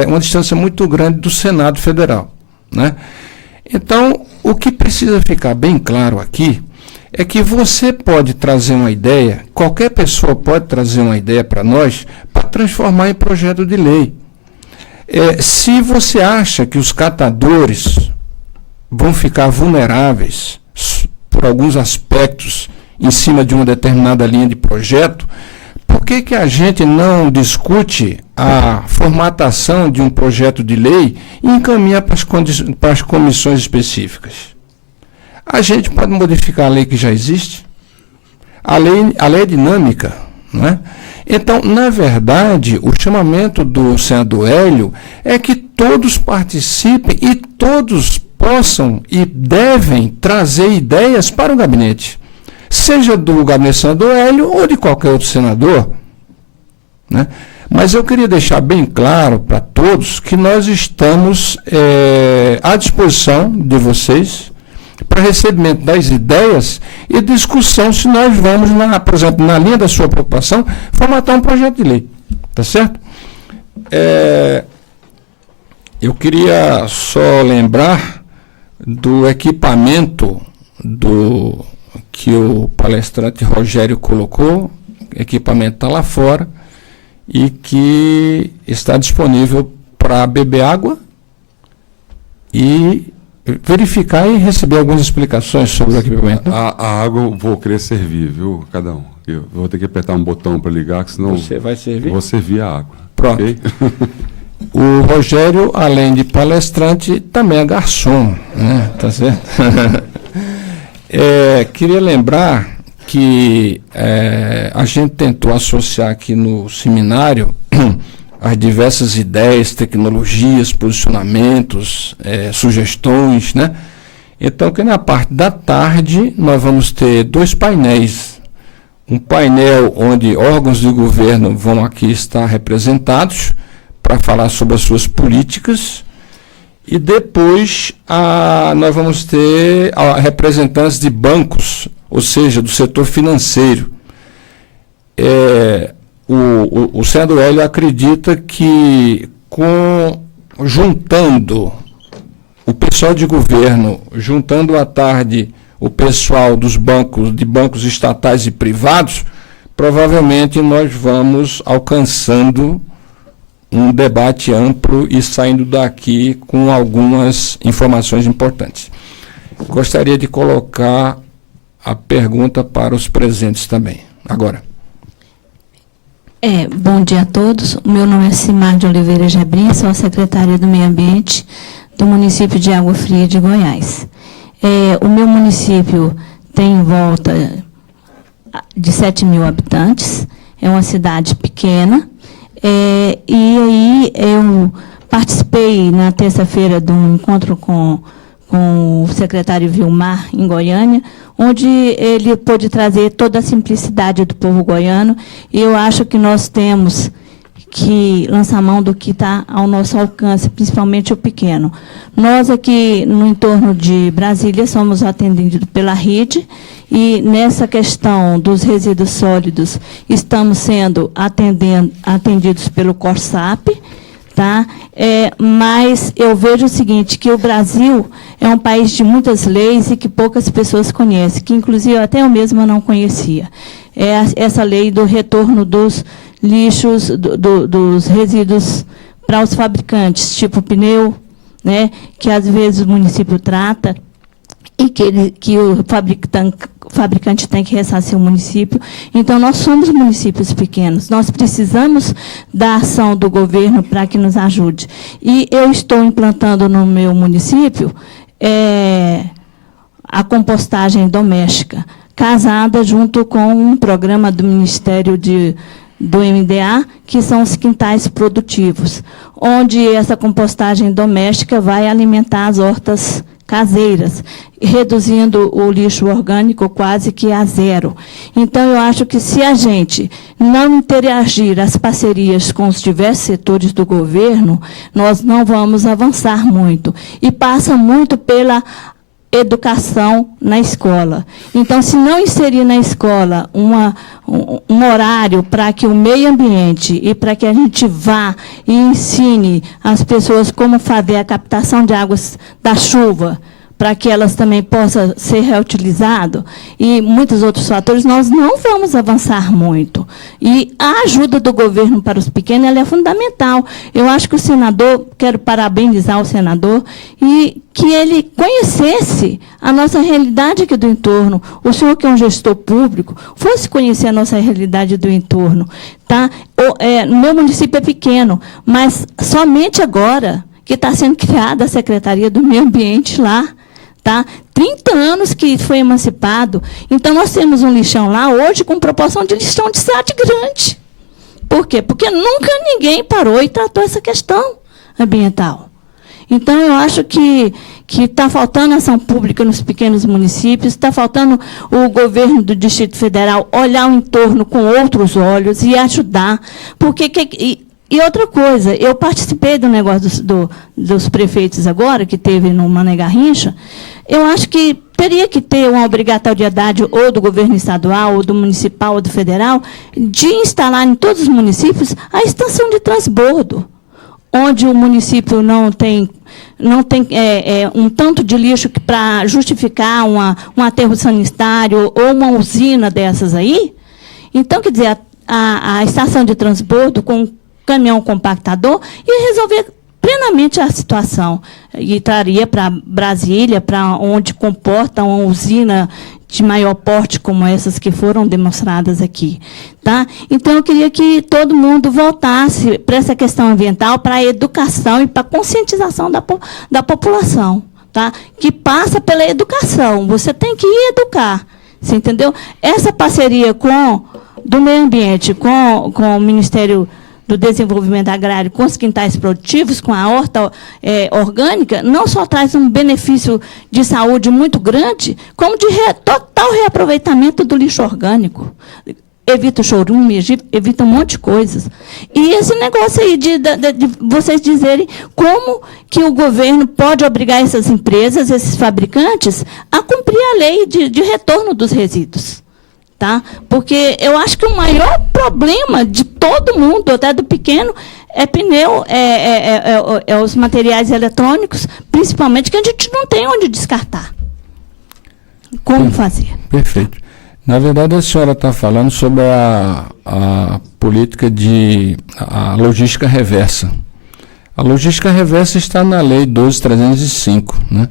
uma distância muito grande do Senado Federal, né? Então, o que precisa ficar bem claro aqui é que você pode trazer uma ideia, qualquer pessoa pode trazer uma ideia para nós, para transformar em projeto de lei. Se você acha que os catadores vão ficar vulneráveis por alguns aspectos em cima de uma determinada linha de projeto, por que a gente não discute a formatação de um projeto de lei e encaminha para as comissões específicas? A gente pode modificar a lei que já existe. A lei é dinâmica, não é? Então, na verdade, o chamamento do senador Hélio é que todos participem e todos possam e devem trazer ideias para o gabinete, seja do gabinete do senador Hélio ou de qualquer outro senador, né? Mas eu queria deixar bem claro para todos que nós estamos à disposição de vocês para recebimento das ideias e discussão se nós vamos, por exemplo, na linha da sua preocupação, formatar um projeto de lei. Tá certo? Eu queria só lembrar do equipamento que o palestrante Rogério colocou. O equipamento está lá fora e que está disponível para beber água e verificar e receber algumas explicações sobre o equipamento. A água eu vou querer servir, viu, cada um. Eu vou ter que apertar um botão para ligar, que senão você vai servir? Vou servir a água. Pronto. Okay? O Rogério, além de palestrante, também é garçom, né? Tá certo? Queria lembrar que a gente tentou associar aqui no seminário as diversas ideias, tecnologias, posicionamentos, sugestões, né? Então, que na parte da tarde nós vamos ter 2 painéis. Um painel onde órgãos de governo vão aqui estar representados para falar sobre as suas políticas, e depois nós vamos ter representantes de bancos, ou seja, do setor financeiro. O senador Hélio acredita que juntando o pessoal de governo, juntando à tarde o pessoal dos bancos, de bancos estatais e privados, provavelmente nós vamos alcançando um debate amplo e saindo daqui com algumas informações importantes. Gostaria de colocar a pergunta para os presentes também. Agora. Bom dia a todos. O meu nome é Simar de Oliveira Jabrim, sou a secretária do Meio Ambiente do município de Água Fria de Goiás. O meu município tem em volta de 7 mil habitantes, é uma cidade pequena, e aí eu participei na terça-feira de um encontro com o secretário Vilmar, em Goiânia, onde ele pôde trazer toda a simplicidade do povo goiano, e eu acho que nós temos que lançar mão do que está ao nosso alcance, principalmente o pequeno. Nós aqui, no entorno de Brasília, somos atendidos pela RID, e nessa questão dos resíduos sólidos, estamos sendo atendidos pelo CORSAP, tá? Mas eu vejo o seguinte, que o Brasil é um país de muitas leis e que poucas pessoas conhecem, que inclusive até eu mesma não conhecia. É essa lei do retorno dos lixos, dos resíduos para os fabricantes, tipo pneu, né, que às vezes o município trata e que o fabricante tem que ressarcir o município. Então, nós somos municípios pequenos, nós precisamos da ação do governo para que nos ajude. E eu estou implantando no meu município a compostagem doméstica, casada junto com um programa do Ministério do MDA, que são os quintais produtivos, onde essa compostagem doméstica vai alimentar as hortas caseiras, reduzindo o lixo orgânico quase que a zero. Então, eu acho que se a gente não interagir as parcerias com os diversos setores do governo, nós não vamos avançar muito. E passa muito pela educação na escola. Então, se não inserir na escola um horário para que o meio ambiente e para que a gente vá e ensine as pessoas como fazer a captação de águas da chuva, para que elas também possam ser reutilizadas, e muitos outros fatores, nós não vamos avançar muito. E a ajuda do governo para os pequenos ela é fundamental. Eu acho que o senador, quero parabenizar o senador, e que ele conhecesse a nossa realidade aqui do entorno. O senhor, que é um gestor público, fosse conhecer a nossa realidade do entorno. Tá? Meu município é pequeno, mas somente agora que está sendo criada a Secretaria do Meio Ambiente lá. Tá? 30 anos que foi emancipado. Então, nós temos um lixão lá hoje com proporção de lixão de cidade grande. Por quê? Porque nunca ninguém parou e tratou essa questão ambiental. Então, eu acho que está faltando ação pública nos pequenos municípios, está faltando o governo do Distrito Federal olhar o entorno com outros olhos e ajudar. Porque... E outra coisa, eu participei do negócio dos prefeitos agora, que teve no Mané Garrincha. Eu acho que teria que ter uma obrigatoriedade ou do governo estadual, ou do municipal, ou do federal, de instalar em todos os municípios a estação de transbordo, onde o município não tem um tanto de lixo para justificar um aterro sanitário ou uma usina dessas aí. Então, quer dizer, a estação de transbordo com caminhão compactador e resolver plenamente a situação. E traria para Brasília, para onde comporta uma usina de maior porte, como essas que foram demonstradas aqui. Tá? Então, eu queria que todo mundo voltasse para essa questão ambiental, para a educação e para a conscientização da população. Tá? Que passa pela educação. Você tem que ir educar. Você entendeu? Essa parceria do meio ambiente com o Ministério do Desenvolvimento Agrário, com os quintais produtivos, com a horta orgânica, não só traz um benefício de saúde muito grande, como de total reaproveitamento do lixo orgânico. Evita o chorume, evita um monte de coisas. E esse negócio aí de vocês dizerem como que o governo pode obrigar essas empresas, esses fabricantes, a cumprir a lei de retorno dos resíduos. Tá? Porque eu acho que o maior problema de todo mundo, até do pequeno, é pneu, os materiais eletrônicos, principalmente, que a gente não tem onde descartar. Como fazer? Perfeito. Na verdade, a senhora está falando sobre a política a logística reversa. A logística reversa está na Lei 12.305, né?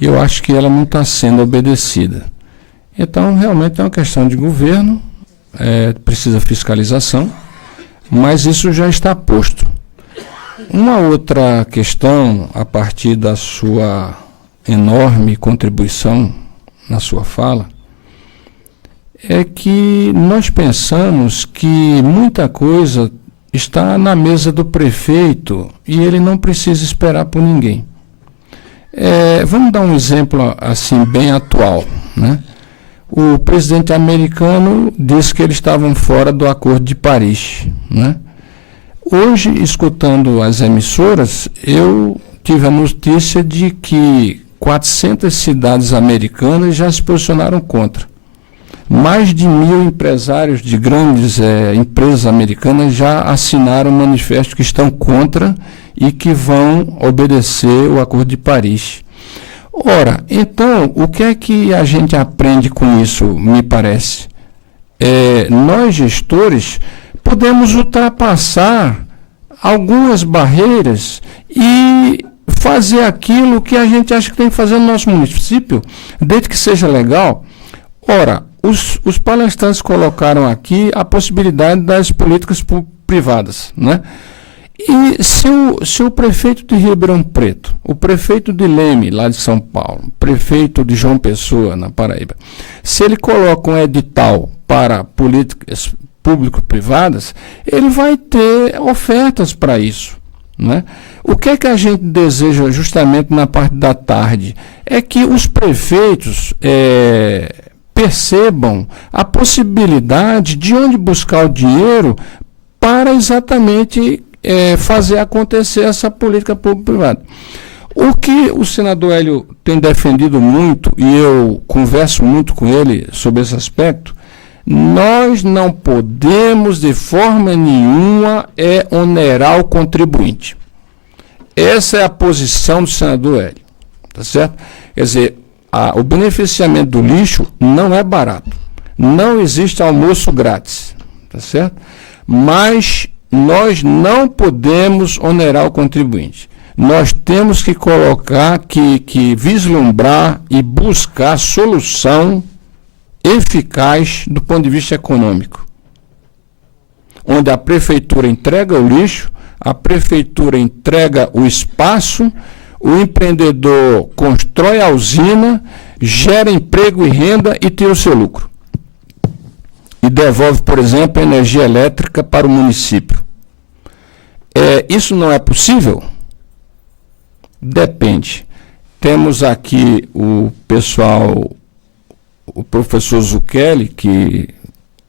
E eu acho que ela não está sendo obedecida. Então, realmente é uma questão de governo, precisa fiscalização, mas isso já está posto. Uma outra questão, a partir da sua enorme contribuição na sua fala, é que nós pensamos que muita coisa está na mesa do prefeito e ele não precisa esperar por ninguém. Vamos dar um exemplo assim bem atual, né? O presidente americano disse que eles estavam fora do Acordo de Paris, né? Hoje, escutando as emissoras, eu tive a notícia de que 400 cidades americanas já se posicionaram contra. Mais de 1.000 empresários de grandes empresas americanas já assinaram um manifesto que estão contra e que vão obedecer o Acordo de Paris. Ora, então, o que é que a gente aprende com isso, me parece? Nós, gestores, podemos ultrapassar algumas barreiras e fazer aquilo que a gente acha que tem que fazer no nosso município, desde que seja legal. Ora, os palestrantes colocaram aqui a possibilidade das políticas privadas, né? E se o prefeito de Ribeirão Preto, o prefeito de Leme, lá de São Paulo, o prefeito de João Pessoa, na Paraíba, se ele coloca um edital para políticas público-privadas, ele vai ter ofertas para isso, né? O que é que a gente deseja justamente na parte da tarde? É que os prefeitos percebam a possibilidade de onde buscar o dinheiro para exatamente fazer acontecer essa política público-privada. O que o senador Hélio tem defendido muito, e eu converso muito com ele sobre esse aspecto, nós não podemos de forma nenhuma onerar o contribuinte. Essa é a posição do senador Hélio, tá certo? Quer dizer, o beneficiamento do lixo não é barato. Não existe almoço grátis, tá certo? Mas nós não podemos onerar o contribuinte. Nós temos que colocar, que vislumbrar e buscar solução eficaz do ponto de vista econômico. Onde a prefeitura entrega o lixo, a prefeitura entrega o espaço, o empreendedor constrói a usina, gera emprego e renda e tira o seu lucro. E devolve, por exemplo, a energia elétrica para o município. Isso não é possível? Depende. Temos aqui o pessoal, o professor Zucchelli, que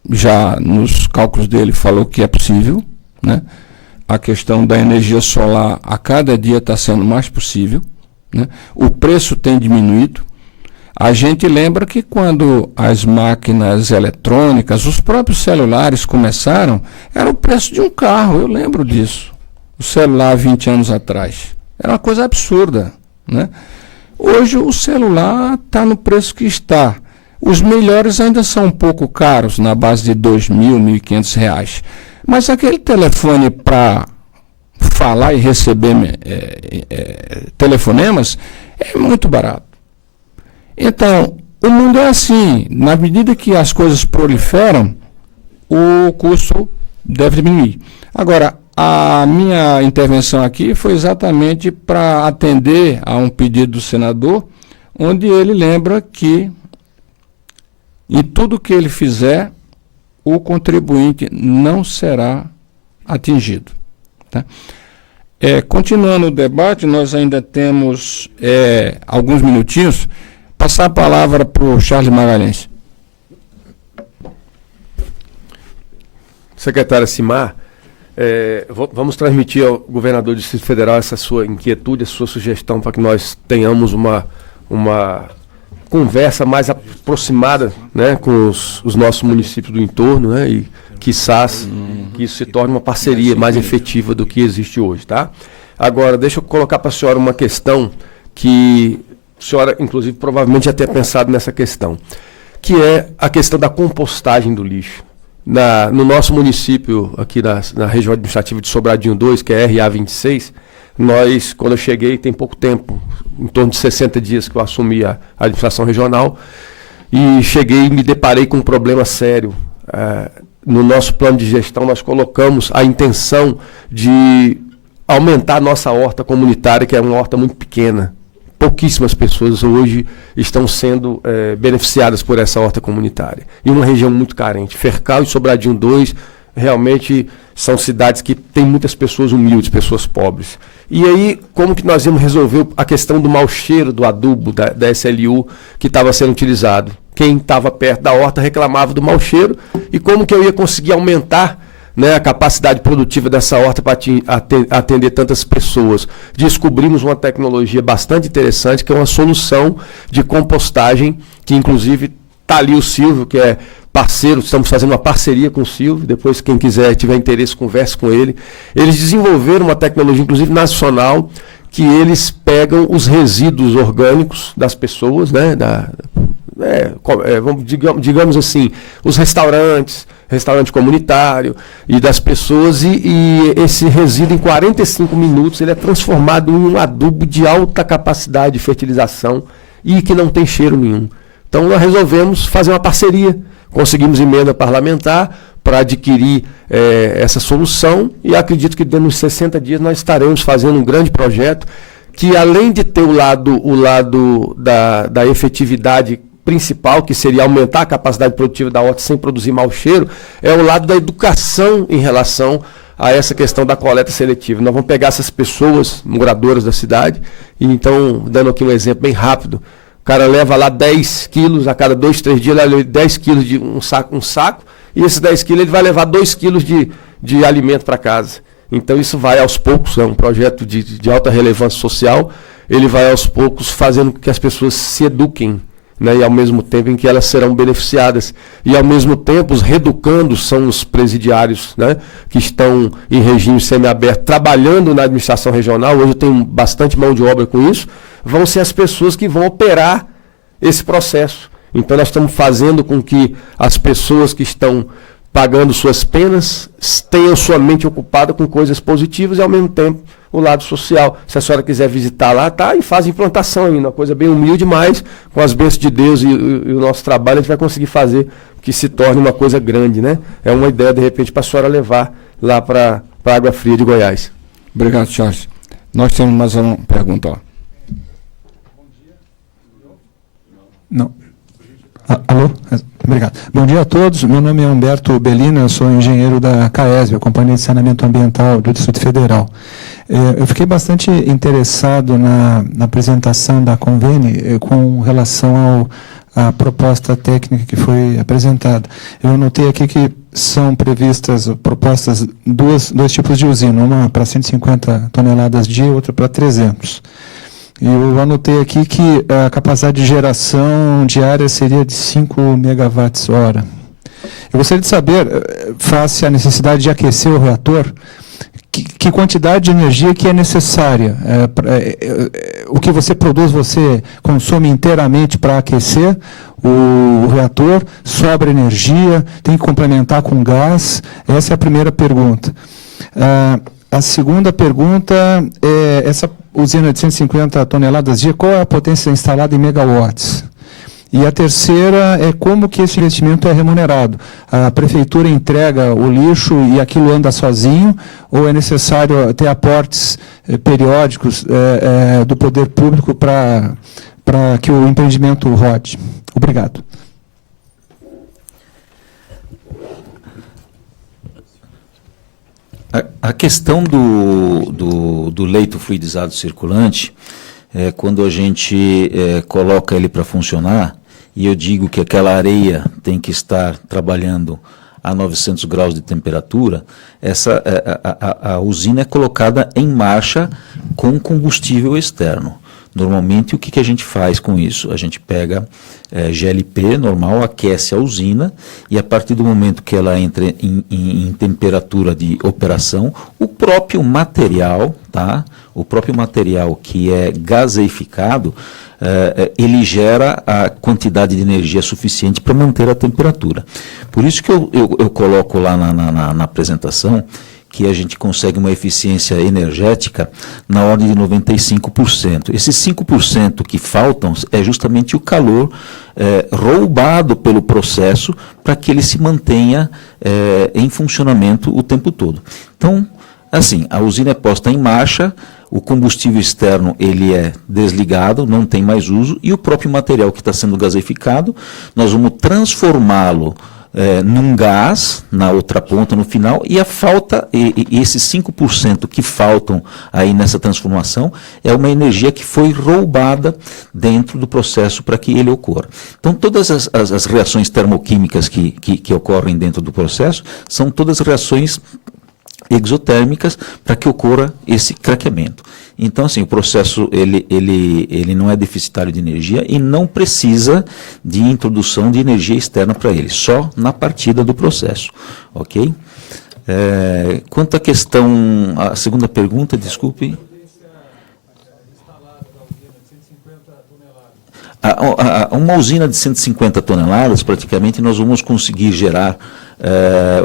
já nos cálculos dele falou que é possível, né? A questão da energia solar a cada dia está sendo mais possível, né? O preço tem diminuído. A gente lembra que quando as máquinas eletrônicas, os próprios celulares começaram, era o preço de um carro, eu lembro disso. O celular 20 anos atrás. Era uma coisa absurda, né? Hoje o celular está no preço que está. Os melhores ainda são um pouco caros, na base de R$2.000, R$1.500. Mas aquele telefone para falar e receber telefonemas é muito barato. Então, o mundo é assim. Na medida que as coisas proliferam, o custo deve diminuir. Agora, a minha intervenção aqui foi exatamente para atender a um pedido do senador, onde ele lembra que em tudo que ele fizer, o contribuinte não será atingido. Tá? Continuando o debate, nós ainda temos alguns minutinhos. Passar a palavra para o Charles Magalhães. Secretária Simar, vamos transmitir ao governador do Distrito Federal essa sua inquietude, essa sua sugestão para que nós tenhamos uma conversa mais aproximada, né, com os nossos municípios do entorno, né, e quiçás que isso se torne uma parceria mais efetiva do que existe hoje, tá? Agora, deixa eu colocar para a senhora uma questão que a senhora, inclusive, provavelmente já tenha pensado nessa questão, que é a questão da compostagem do lixo. No nosso município, aqui na região administrativa de Sobradinho 2, que é RA26, nós, quando eu cheguei, tem pouco tempo, em torno de 60 dias que eu assumi a administração regional, e cheguei e me deparei com um problema sério. No nosso plano de gestão, nós colocamos a intenção de aumentar a nossa horta comunitária, que é uma horta muito pequena, pouquíssimas pessoas hoje estão sendo beneficiadas por essa horta comunitária. E uma região muito carente. Fercal e Sobradinho 2 realmente são cidades que têm muitas pessoas humildes, pessoas pobres. E aí, como que nós íamos resolver a questão do mau cheiro do adubo da SLU que estava sendo utilizado? Quem estava perto da horta reclamava do mau cheiro, e como que eu ia conseguir aumentar, né, a capacidade produtiva dessa horta para atender tantas pessoas? Descobrimos uma tecnologia bastante interessante, que é uma solução de compostagem, que inclusive está ali o Silvio, que é parceiro, estamos fazendo uma parceria com o Silvio, depois quem quiser, tiver interesse, converse com ele. Eles desenvolveram uma tecnologia, inclusive nacional, que eles pegam os resíduos orgânicos das pessoas, né, digamos assim, os restaurante comunitário e das pessoas, e esse resíduo em 45 minutos ele é transformado em um adubo de alta capacidade de fertilização e que não tem cheiro nenhum. Então nós resolvemos fazer uma parceria, conseguimos emenda parlamentar para adquirir essa solução, e acredito que dentro de 60 dias nós estaremos fazendo um grande projeto que, além de ter o lado da efetividade principal, que seria aumentar a capacidade produtiva da horta sem produzir mau cheiro, é o lado da educação em relação a essa questão da coleta seletiva. Nós vamos pegar essas pessoas moradoras da cidade, e então, dando aqui um exemplo bem rápido, o cara leva lá 10 quilos, a cada 2, 3 dias, ele leva 10 quilos de um saco, e esses 10 quilos ele vai levar 2 quilos de alimento para casa. Então isso vai aos poucos, é um projeto de alta relevância social, ele vai aos poucos fazendo com que as pessoas se eduquem, né, e ao mesmo tempo em que elas serão beneficiadas. E ao mesmo tempo os reeducandos são os presidiários, né, que estão em regime semiaberto, trabalhando na administração regional. Hoje eu tenho bastante mão de obra com isso. Vão ser as pessoas que vão operar esse processo. Então nós estamos fazendo com que as pessoas que estão pagando suas penas tenham sua mente ocupada com coisas positivas e ao mesmo tempo o lado social. Se a senhora quiser visitar lá, tá, e faz implantação ainda, uma coisa bem humilde, mas com as bênçãos de Deus e o nosso trabalho a gente vai conseguir fazer que se torne uma coisa grande, né? É uma ideia, de repente, para a senhora levar lá para a Água Fria de Goiás. Obrigado, Charles. Nós temos mais uma pergunta, ó. Não. Alô? Obrigado. Bom dia a todos. Meu nome é Humberto Bellina, eu sou engenheiro da CAESB, a Companhia de Saneamento Ambiental do Distrito Federal. Eu fiquei bastante interessado na apresentação da Convene com relação à proposta técnica que foi apresentada. Eu notei aqui que são propostas dois tipos de usina, uma para 150 toneladas dia e outra para 300. Eu anotei aqui que a capacidade de geração diária seria de 5 megawatts-hora. Eu gostaria de saber, face à necessidade de aquecer o reator, que quantidade de energia que é necessária. O que você produz, você consome inteiramente para aquecer o reator, sobra energia, tem que complementar com gás? Essa é a primeira pergunta. A segunda pergunta é, essa usina de 150 toneladas dia, qual é a potência instalada em megawatts? E a terceira é como que esse investimento é remunerado. A prefeitura entrega o lixo e aquilo anda sozinho, ou é necessário ter aportes periódicos do poder público para que o empreendimento rode? Obrigado. A questão do leito fluidizado circulante, quando a gente coloca ele para funcionar, e eu digo que aquela areia tem que estar trabalhando a 900 graus de temperatura, a usina é colocada em marcha com combustível externo. Normalmente, o que a gente faz com isso? A gente pega GLP normal, aquece a usina, e a partir do momento que ela entra em temperatura de operação, o próprio material, tá? O próprio material que é gaseificado, ele gera a quantidade de energia suficiente para manter a temperatura. Por isso que eu coloco lá na apresentação que a gente consegue uma eficiência energética na ordem de 95%. Esses 5% que faltam é justamente o calor roubado pelo processo para que ele se mantenha em funcionamento o tempo todo. Então, assim, a usina é posta em marcha, o combustível externo ele é desligado, não tem mais uso, e o próprio material que está sendo gaseificado, nós vamos transformá-lo num gás, na outra ponta, no final, e a falta, e esses 5% que faltam aí nessa transformação, é uma energia que foi roubada dentro do processo para que ele ocorra. Então, todas as reações termoquímicas que ocorrem dentro do processo, são todas reações exotérmicas para que ocorra esse craqueamento. Então, assim, o processo ele não é deficitário de energia e não precisa de introdução de energia externa para ele, só na partida do processo, ok? Quanto à questão, a segunda pergunta, desculpe. Uma usina de 150 toneladas, praticamente, nós vamos conseguir gerar,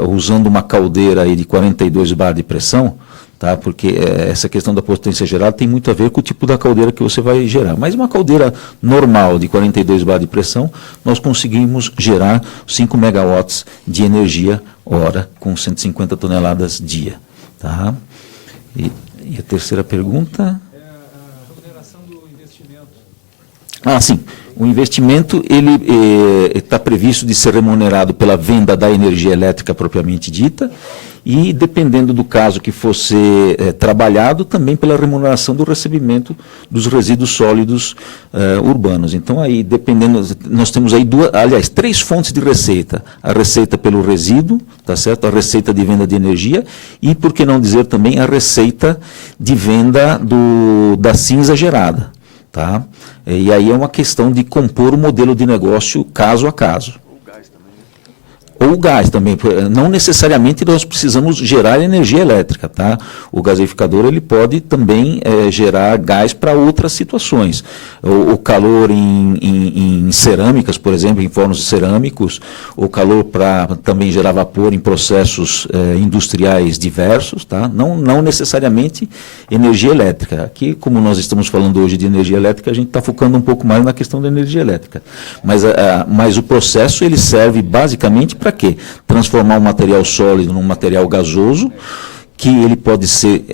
usando uma caldeira aí de 42 bar de pressão, tá? Porque essa questão da potência gerada tem muito a ver com o tipo da caldeira que você vai gerar. Mas uma caldeira normal de 42 bar de pressão, nós conseguimos gerar 5 megawatts de energia hora com 150 toneladas dia. Tá? E a terceira pergunta... sim. O investimento ele está previsto de ser remunerado pela venda da energia elétrica propriamente dita e, dependendo do caso que for ser trabalhado, também pela remuneração do recebimento dos resíduos sólidos urbanos. Então, aí, dependendo, nós temos aí três fontes de receita. A receita pelo resíduo, tá certo? A receita de venda de energia e, por que não dizer também, a receita de venda da cinza gerada. Tá? E aí é uma questão de compor o modelo de negócio caso a caso. Ou o gás também. Não necessariamente nós precisamos gerar energia elétrica. Tá? O gaseificador ele pode também gerar gás para outras situações. O calor em cerâmicas, por exemplo, em fornos cerâmicos, o calor para também gerar vapor em processos industriais diversos. Tá? Não necessariamente energia elétrica. Aqui, como nós estamos falando hoje de energia elétrica, a gente está focando um pouco mais na questão da energia elétrica. Mas o processo ele serve basicamente para quê? Transformar um material sólido num material gasoso, que ele pode ser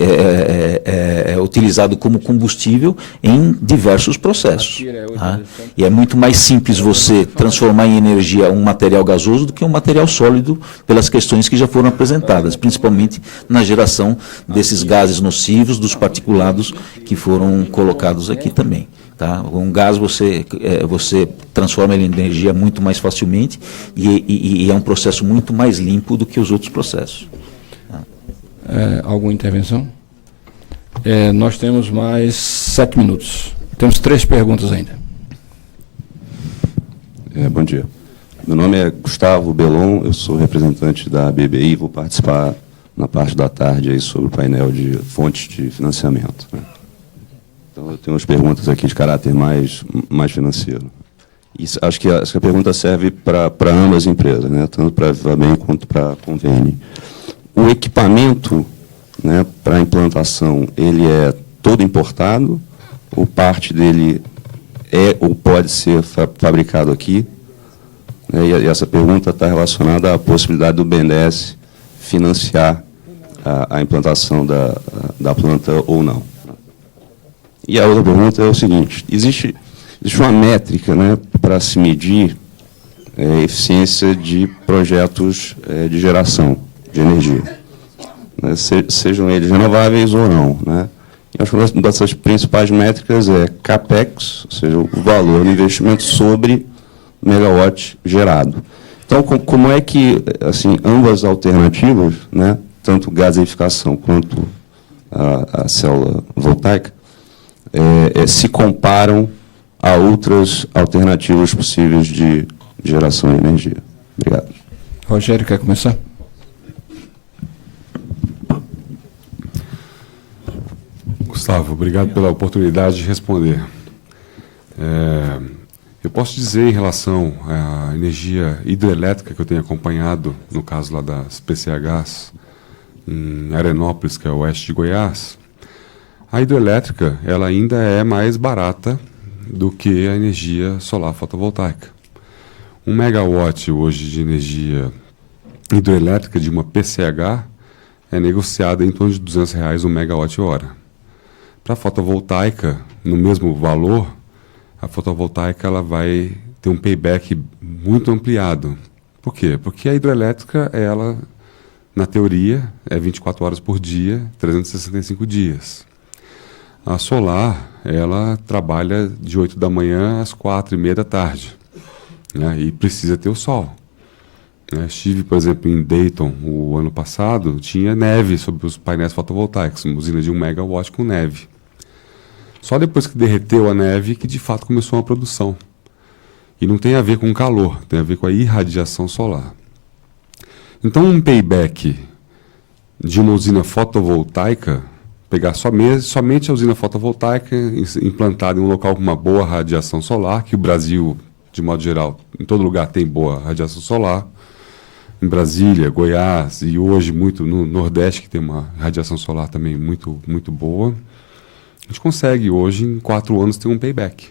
utilizado como combustível em diversos processos. Tá? E é muito mais simples você transformar em energia um material gasoso do que um material sólido, pelas questões que já foram apresentadas, principalmente na geração desses gases nocivos, dos particulados que foram colocados aqui também. Tá? Um gás você transforma ele em energia muito mais facilmente e é um processo muito mais limpo do que os outros processos. Tá? Alguma intervenção? Nós temos mais 7 minutos. Temos 3 perguntas ainda. Bom dia. Meu nome é Gustavo Belon, eu sou representante da BBI, vou participar na parte da tarde aí sobre o painel de fontes de financiamento. Né? Então, eu tenho umas perguntas aqui de caráter mais financeiro. E acho que a pergunta serve para ambas as empresas, né? Tanto para a Viva Bem quanto para a Convênio. O equipamento, né, para a implantação, ele é todo importado, ou parte dele é ou pode ser fabricado aqui? E essa pergunta está relacionada à possibilidade do BNDES financiar a implantação da planta ou não. E a outra pergunta é o seguinte: existe uma métrica, né, para se medir a eficiência de projetos de geração de energia, né, sejam eles renováveis ou não. Né? E acho que uma dessas principais métricas é CAPEX, ou seja, o valor do investimento sobre megawatt gerado. Então, como é que assim, ambas alternativas, né, tanto gaseificação quanto a célula voltaica, se comparam a outras alternativas possíveis de geração de energia? Obrigado. Rogério, quer começar? Gustavo, obrigado pela oportunidade de responder. Eu posso dizer, em relação à energia hidrelétrica que eu tenho acompanhado, no caso lá das PCHs, em Arenópolis, que é o oeste de Goiás, a hidrelétrica ela ainda é mais barata do que a energia solar fotovoltaica. 1 megawatt hoje de energia hidrelétrica de uma PCH é negociada em torno de R$200 um megawatt-hora. Para a fotovoltaica, no mesmo valor, a fotovoltaica ela vai ter um payback muito ampliado. Por quê? Porque a hidrelétrica, ela, na teoria, é 24 horas por dia, 365 dias. A solar, ela trabalha de 8 da manhã às 4:30 da tarde, né? E precisa ter o sol. Estive, por exemplo, em Dayton o ano passado, tinha neve sobre os painéis fotovoltaicos, uma usina de 1 megawatt com neve. Só depois que derreteu a neve que de fato começou a produção. E não tem a ver com calor, tem a ver com a irradiação solar. Então um payback de uma usina fotovoltaica, pegar somente a usina fotovoltaica implantada em um local com uma boa radiação solar, que o Brasil, de modo geral, em todo lugar tem boa radiação solar, em Brasília, Goiás e hoje muito no Nordeste, que tem uma radiação solar também muito, muito boa, a gente consegue hoje, em 4 anos, ter um payback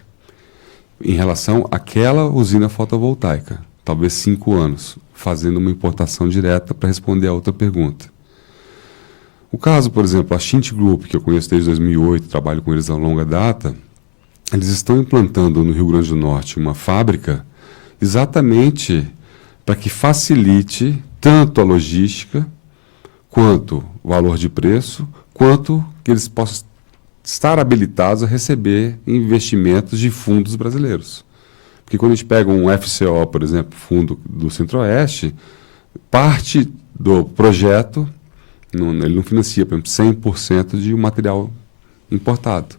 em relação àquela usina fotovoltaica, talvez 5 anos, fazendo uma importação direta para responder a outra pergunta. O caso, por exemplo, a Schint Group, que eu conheço desde 2008, trabalho com eles a longa data, eles estão implantando no Rio Grande do Norte uma fábrica exatamente para que facilite tanto a logística, quanto o valor de preço, quanto que eles possam estar habilitados a receber investimentos de fundos brasileiros. Porque quando a gente pega um FCO, por exemplo, fundo do Centro-Oeste, parte do projeto, ele não financia, por exemplo, 100% de um material importado.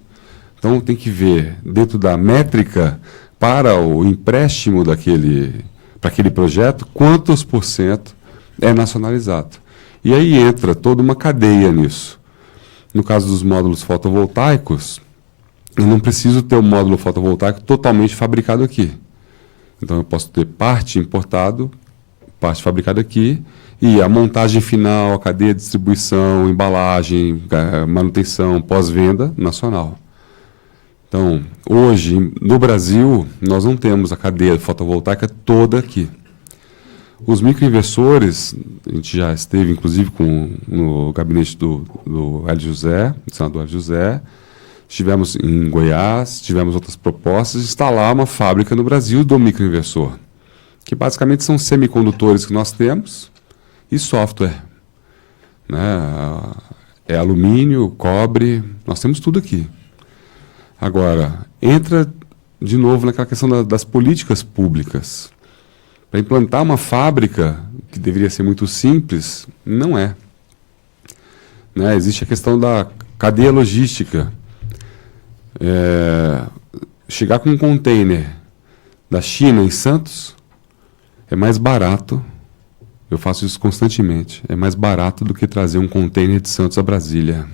Então tem que ver, dentro da métrica para o empréstimo para aquele projeto, quantos por cento é nacionalizado. E aí entra toda uma cadeia nisso. No caso dos módulos fotovoltaicos, eu não preciso ter um módulo fotovoltaico totalmente fabricado aqui. Então eu posso ter parte importado, parte fabricada aqui, e a montagem final, a cadeia de distribuição, embalagem, manutenção, pós-venda nacional. Então, hoje, no Brasil, nós não temos a cadeia fotovoltaica toda aqui. Os microinversores, a gente já esteve, inclusive, no gabinete do Hélio José, do senador Hélio José, estivemos em Goiás, tivemos outras propostas de instalar uma fábrica no Brasil do microinversor, que basicamente são semicondutores que nós temos e software. Né? É alumínio, cobre, nós temos tudo aqui. Agora, entra de novo naquela questão das políticas públicas. Para implantar uma fábrica, que deveria ser muito simples, não é. Né? Existe a questão da cadeia logística. Chegar com um container da China em Santos é mais barato, eu faço isso constantemente, é mais barato do que trazer um container de Santos a Brasília.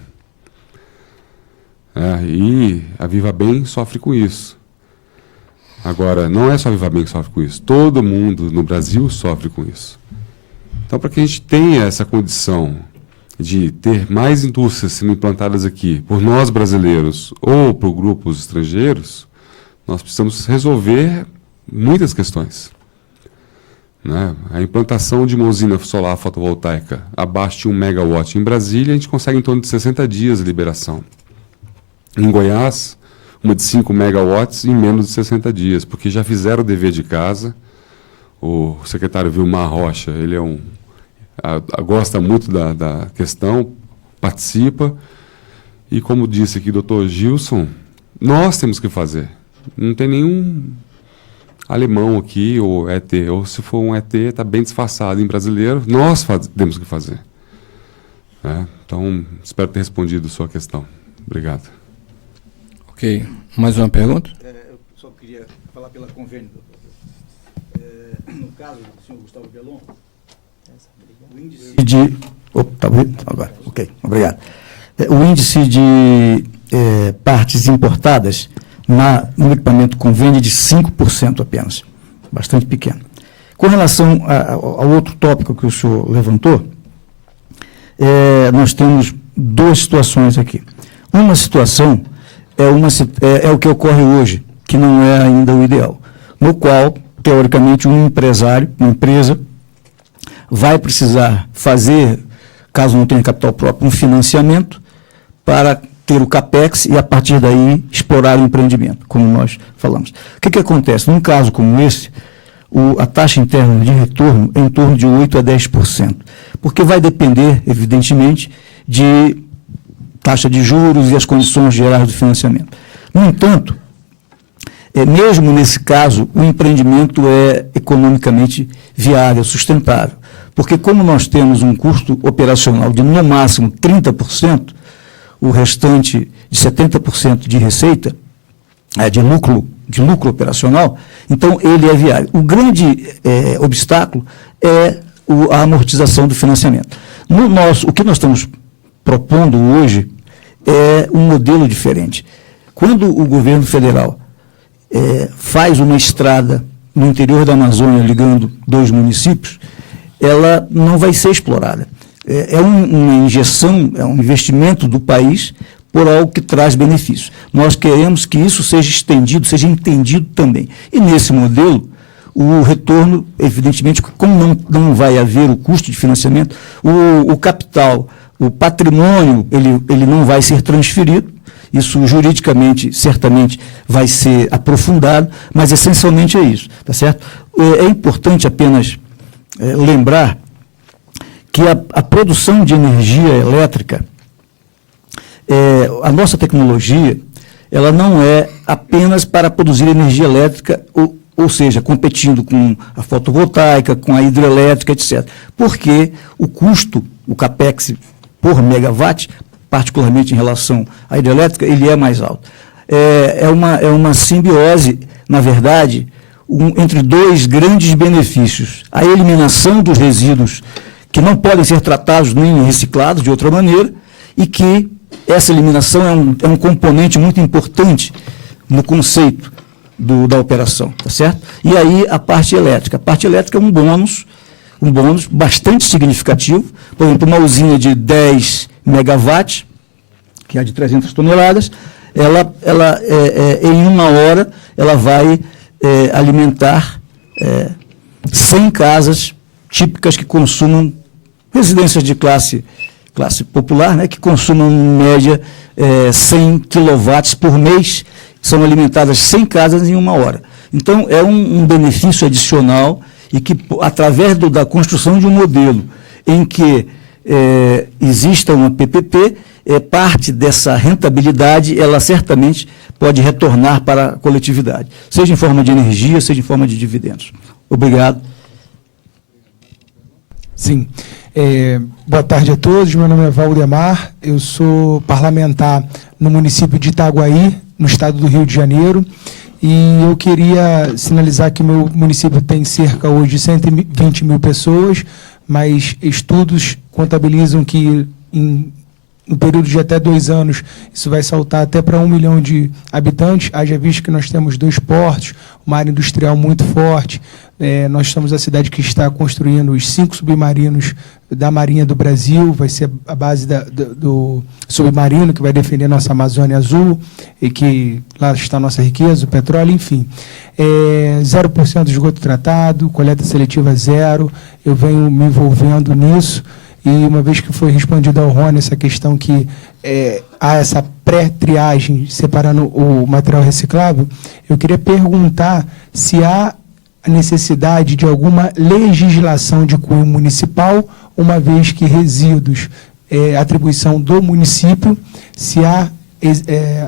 E a Viva Bem sofre com isso. Agora, não é só a Viva Bem que sofre com isso, todo mundo no Brasil sofre com isso. Então, para que a gente tenha essa condição de ter mais indústrias sendo implantadas aqui por nós brasileiros ou por grupos estrangeiros, nós precisamos resolver muitas questões. Né? A implantação de uma usina solar fotovoltaica abaixo de 1 megawatt em Brasília, a gente consegue em torno de 60 dias de liberação. Em Goiás, uma de 5 megawatts em menos de 60 dias, porque já fizeram o dever de casa. O secretário Vilmar Rocha, ele gosta muito da questão, participa, e como disse aqui o doutor Gilson, nós temos que fazer. Não tem nenhum alemão aqui, ou ET, ou se for um ET, está bem disfarçado em brasileiro, nós temos que fazer. Então, espero ter respondido a sua questão. Obrigado. Ok. Mais uma pergunta? Eu só queria falar pela convênio, doutor. No caso do senhor Gustavo Belon, o índice de... Agora, ok, obrigado. O índice de partes importadas no equipamento convênio é de 5% apenas, bastante pequeno. Com relação ao outro tópico que o senhor levantou, nós temos 2 situações aqui. Uma situação é o que ocorre hoje, que não é ainda o ideal, no qual, teoricamente, um empresário, uma empresa, vai precisar fazer, caso não tenha capital próprio, um financiamento para ter o CAPEX e, a partir daí, explorar o empreendimento, como nós falamos. O que acontece? Num caso como esse, a taxa interna de retorno é em torno de 8% a 10%, porque vai depender, evidentemente, de taxa de juros e as condições gerais do financiamento. No entanto, mesmo nesse caso, o empreendimento é economicamente viável, sustentável, porque como nós temos um custo operacional de, no máximo, 30%, o restante de 70% de receita, de lucro operacional, então ele é viável. O grande obstáculo é a amortização do financiamento. O que nós estamos propondo hoje é um modelo diferente. Quando o governo federal faz uma estrada no interior da Amazônia ligando 2 municípios, ela não vai ser explorada. É uma injeção, é um investimento do país por algo que traz benefícios. Nós queremos que isso seja estendido, seja entendido também. E nesse modelo, o retorno, evidentemente, como não vai haver o custo de financiamento, o capital, o patrimônio, ele não vai ser transferido. Isso juridicamente, certamente, vai ser aprofundado, mas essencialmente é isso, tá certo? É importante apenas lembrar que a produção de energia elétrica, a nossa tecnologia, ela não é apenas para produzir energia elétrica, ou seja, competindo com a fotovoltaica, com a hidrelétrica, etc. Porque o custo, o CAPEX por megawatt, particularmente em relação à hidrelétrica, ele é mais alto. É uma simbiose, na verdade, entre 2 grandes benefícios. A eliminação dos resíduos que não podem ser tratados nem reciclados de outra maneira, e que essa eliminação é um componente muito importante no conceito da operação, tá certo? E aí a parte elétrica. A parte elétrica é um bônus bastante significativo. Por exemplo, uma usina de 10 megawatts, que é de 300 toneladas, ela em 1 hora, ela vai alimentar 100 casas típicas que consumam, residências de classe popular, né, que consumam, em média, 100 quilowatts por mês, são alimentadas 100 casas em 1 hora. Então, é um benefício adicional e que, através da construção de um modelo em que exista uma PPP, parte dessa rentabilidade, ela certamente pode retornar para a coletividade, seja em forma de energia, seja em forma de dividendos. Obrigado. Sim. Boa tarde a todos, meu nome é Valdemar, eu sou parlamentar no município de Itaguaí, no estado do Rio de Janeiro, e eu queria sinalizar que meu município tem cerca hoje de 120 mil pessoas, mas estudos contabilizam que no período de até 2 anos, isso vai saltar até para 1 milhão de habitantes, haja visto que nós temos 2 portos, uma área industrial muito forte, nós somos a cidade que está construindo os 5 submarinos da Marinha do Brasil, vai ser a base do submarino que vai defender nossa Amazônia Azul, e que lá está a nossa riqueza, o petróleo, enfim. 0% de esgoto tratado, coleta seletiva 0, eu venho me envolvendo nisso, e uma vez que foi respondido ao Rony essa questão que há essa pré-triagem separando o material reciclável, eu queria perguntar se há a necessidade de alguma legislação de cunho municipal, uma vez que resíduos atribuição do município, se há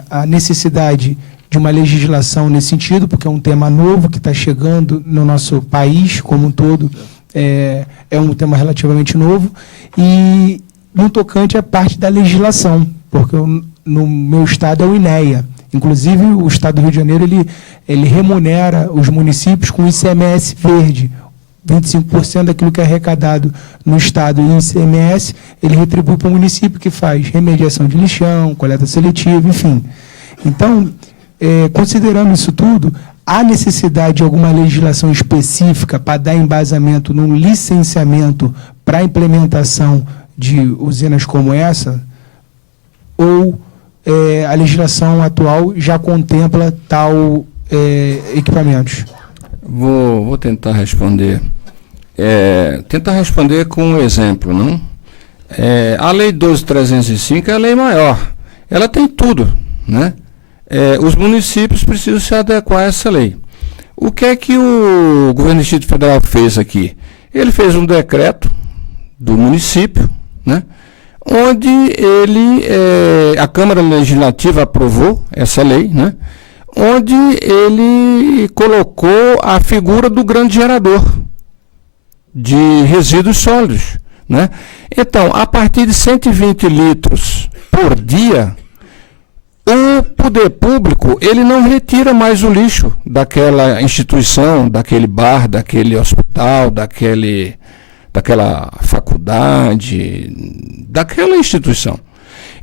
a necessidade de uma legislação nesse sentido, porque é um tema novo que está chegando no nosso país como um todo, é um tema relativamente novo, e no tocante à parte da legislação, porque no meu estado é o INEA. Inclusive, o Estado do Rio de Janeiro ele remunera os municípios com ICMS verde. 25% daquilo que é arrecadado no Estado em ICMS, ele retribui para o município, que faz remediação de lixão, coleta seletiva, enfim. Então, considerando isso tudo, há necessidade de alguma legislação específica para dar embasamento num licenciamento para a implementação de usinas como essa? Ou a legislação atual já contempla tal equipamentos? Vou tentar responder. Tentar responder com um exemplo, não? A Lei 12.305 é a lei maior. ela tem tudo, né? Os municípios precisam se adequar a essa lei. O que é que o governo do Distrito Federal fez aqui? Ele fez um decreto do município, né? Onde a Câmara Legislativa aprovou essa lei, né? Onde ele colocou a figura do grande gerador de resíduos sólidos, né? Então, a partir de 120 litros por dia, o poder público, ele não retira mais o lixo daquela instituição, daquele bar, daquele hospital, daquela faculdade, daquela instituição.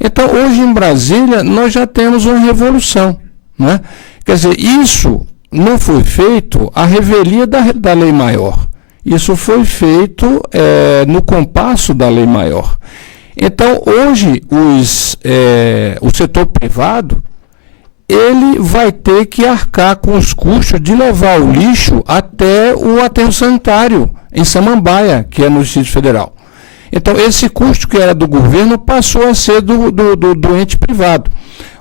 Então, hoje em Brasília, nós já temos uma revolução, né? Quer dizer, isso não foi feito à revelia da lei maior. Isso foi feito no compasso da lei maior. Então, hoje, o setor privado, ele vai ter que arcar com os custos de levar o lixo até o aterro sanitário, em Samambaia, que é no Distrito Federal. Então, esse custo que era do governo passou a ser do ente privado.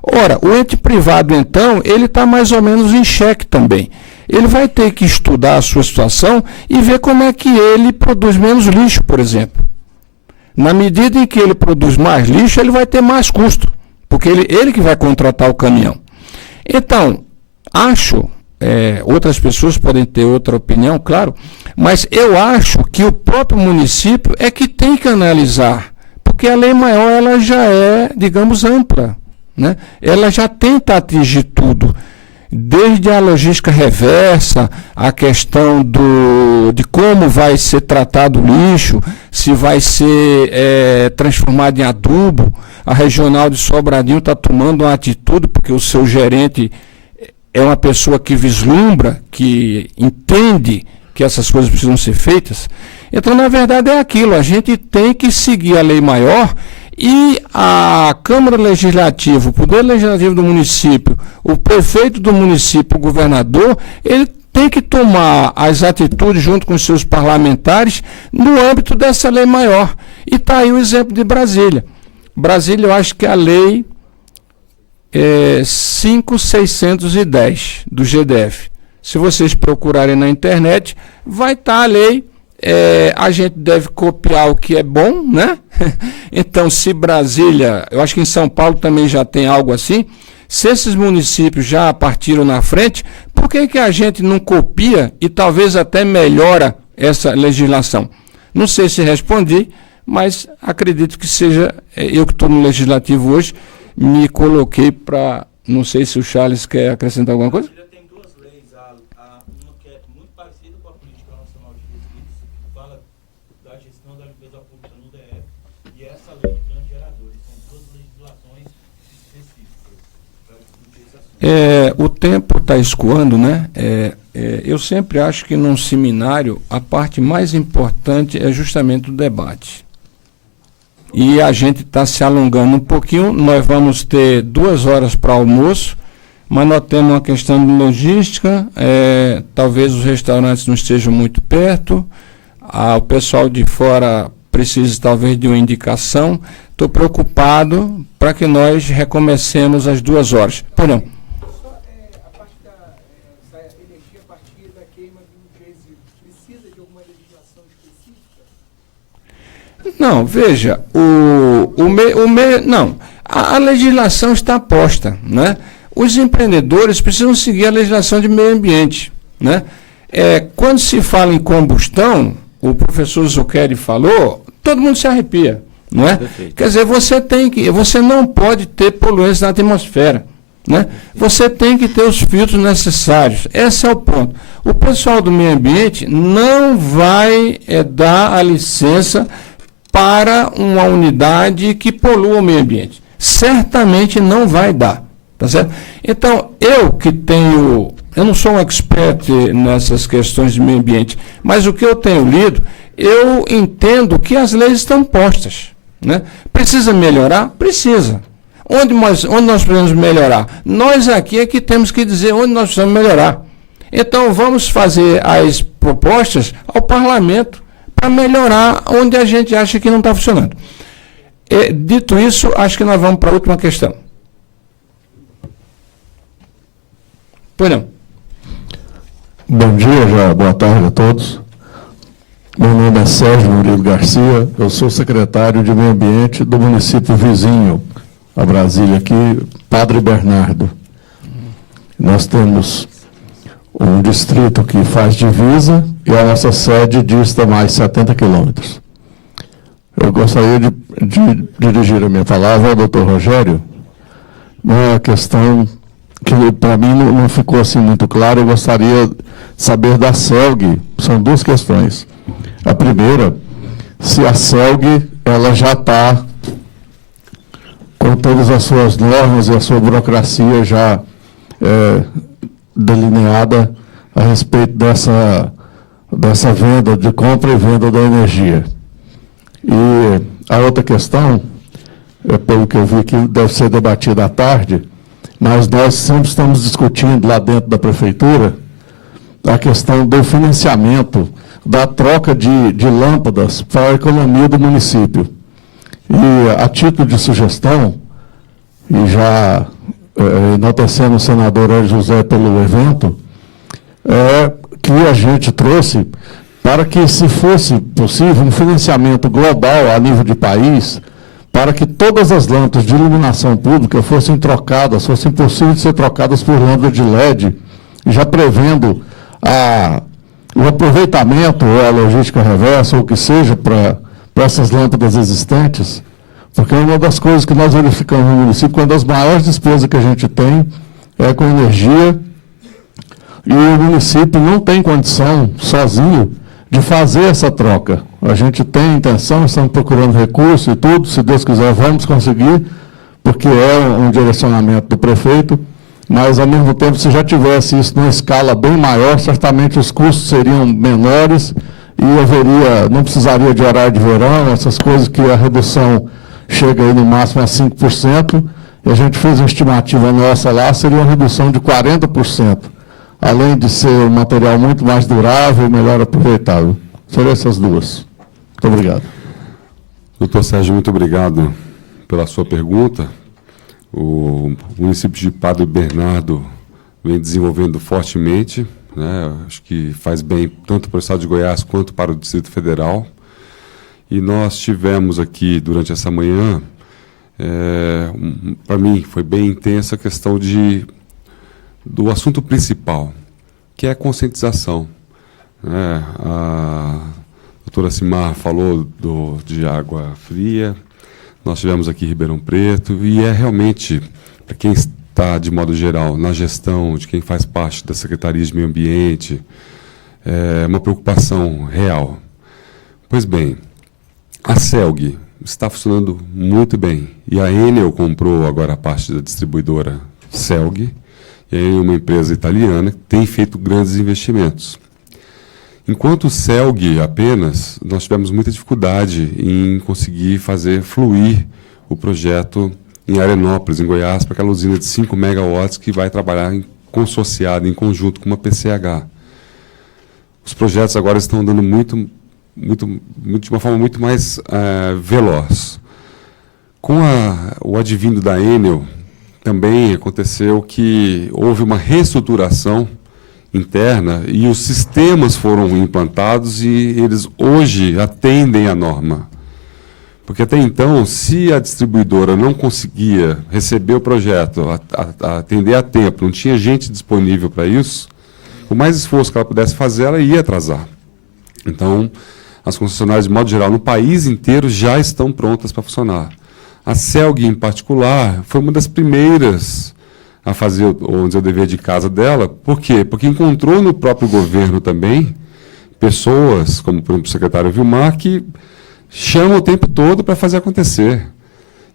Ora, o ente privado, então, ele está mais ou menos em xeque também. Ele vai ter que estudar a sua situação e ver como é que ele produz menos lixo, por exemplo. Na medida em que ele produz mais lixo, ele vai ter mais custo, porque ele que vai contratar o caminhão. Então, acho, outras pessoas podem ter outra opinião, claro, mas eu acho que o próprio município é que tem que analisar, porque a lei maior ela já é, digamos, ampla, né? Ela já tenta atingir tudo, desde a logística reversa, a questão de como vai ser tratado o lixo, se vai ser transformado em adubo. A regional de Sobradinho está tomando uma atitude, porque o seu gerente é uma pessoa que vislumbra, que entende que essas coisas precisam ser feitas. Então, na verdade, é aquilo, a gente tem que seguir a lei maior. E a Câmara Legislativa, o Poder Legislativo do município, o prefeito do município, o governador, ele tem que tomar as atitudes junto com os seus parlamentares no âmbito dessa lei maior. E está aí o exemplo de Brasília. Brasília, eu acho que a lei 5.610 do GDF. Se vocês procurarem na internet, vai estar a lei. A gente deve copiar o que é bom, né? Então, se Brasília, eu acho que em São Paulo também já tem algo assim, se esses municípios já partiram na frente, por que a gente não copia e talvez até melhora essa legislação? Não sei se respondi, mas acredito que seja, eu que estou no Legislativo hoje, me coloquei para, não sei se o Charles quer acrescentar alguma coisa? O tempo está escoando, né? Eu sempre acho que num seminário a parte mais importante é justamente o debate. E a gente está se alongando um pouquinho, nós vamos ter 2 horas para almoço, mas nós temos uma questão de logística, talvez os restaurantes não estejam muito perto, o pessoal de fora precisa talvez de uma indicação. Estou preocupado para que nós recomecemos às 2 horas. Por não. Não, veja, a legislação está posta, né? Os empreendedores precisam seguir a legislação de meio ambiente, né? Quando se fala em combustão, o professor Zuccheri falou, todo mundo se arrepia, não é? Perfeito. Quer dizer, você não pode ter poluentes na atmosfera, né? Você tem que ter os filtros necessários. Esse é o ponto. O pessoal do meio ambiente não vai dar a licença para uma unidade que polua o meio ambiente. Certamente não vai dar, tá certo? Então, eu não sou um expert nessas questões de meio ambiente, mas o que eu tenho lido, eu entendo que as leis estão postas, né? Precisa melhorar? Precisa. Onde nós precisamos melhorar? Nós aqui é que temos que dizer onde nós precisamos melhorar. Então, vamos fazer as propostas ao parlamento para melhorar onde a gente acha que não está funcionando. Dito isso, acho que nós vamos para a última questão. Pois não. Bom dia, boa tarde a todos. Meu nome é Sérgio Murilo Garcia, eu sou secretário de Meio Ambiente do município vizinho a Brasília, aqui, Padre Bernardo. Nós temos um distrito que faz divisa e a nossa sede dista mais 70 quilômetros. Eu gostaria de dirigir a minha palavra ao doutor Rogério, uma questão que para mim não ficou assim muito clara. Eu gostaria de saber da CELG, são duas questões. A primeira, se a CELG ela já está com todas as suas normas e a sua burocracia já delineada a respeito dessa venda, de compra e venda da energia. E a outra questão, pelo que eu vi que deve ser debatida à tarde, mas nós sempre estamos discutindo lá dentro da prefeitura a questão do financiamento, da troca de lâmpadas para a economia do município. E a título de sugestão, e já enaltecendo o senador Hélio José pelo evento, que a gente trouxe para que, se fosse possível, um financiamento global a nível de país, para que todas as lâmpadas de iluminação pública fossem trocadas, fossem possíveis de ser trocadas por lâmpadas de LED, já prevendo o aproveitamento ou a logística reversa, ou o que seja, para essas lâmpadas existentes, porque uma das coisas que nós verificamos no município, uma das maiores despesas que a gente tem é com energia, e o município não tem condição, sozinho, de fazer essa troca. A gente tem intenção, estamos procurando recursos e tudo, se Deus quiser vamos conseguir, porque é um direcionamento do prefeito, mas ao mesmo tempo, se já tivesse isso numa escala bem maior, certamente os custos seriam menores e não precisaria de horário de verão, essas coisas que a redução chega aí no máximo a 5%, e a gente fez uma estimativa nossa lá, seria uma redução de 40%. Além de ser um material muito mais durável e melhor aproveitável. Seriam essas duas. Muito obrigado. Doutor Sérgio, muito obrigado pela sua pergunta. O município de Padre Bernardo vem desenvolvendo fortemente, né? Acho que faz bem tanto para o estado de Goiás quanto para o Distrito Federal. E nós tivemos aqui, durante essa manhã, para mim, foi bem intensa a questão do assunto principal, que é a conscientização. A doutora Simar falou de água fria, nós tivemos aqui Ribeirão Preto, e é realmente, para quem está, de modo geral, na gestão, de quem faz parte da Secretaria de Meio Ambiente, é uma preocupação real. Pois bem, a CELG está funcionando muito bem, e a Enel comprou agora a parte da distribuidora CELG, e é uma empresa italiana que tem feito grandes investimentos. Enquanto o CELG apenas, nós tivemos muita dificuldade em conseguir fazer fluir o projeto em Arenópolis, em Goiás, para aquela usina de 5 megawatts que vai trabalhar consorciada, em conjunto com uma PCH. Os projetos agora estão andando de uma forma muito mais veloz. Com o advindo da Enel, também aconteceu que houve uma reestruturação interna e os sistemas foram implantados e eles hoje atendem à norma. Porque até então, se a distribuidora não conseguia receber o projeto, atender a tempo, não tinha gente disponível para isso, o mais esforço que ela pudesse fazer, ela ia atrasar. Então, as concessionárias, de modo geral, no país inteiro já estão prontas para funcionar. A CELG, em particular, foi uma das primeiras a fazer o dever de casa dela. Por quê? Porque encontrou no próprio governo também pessoas, como por exemplo o secretário Vilmar, que chamam o tempo todo para fazer acontecer.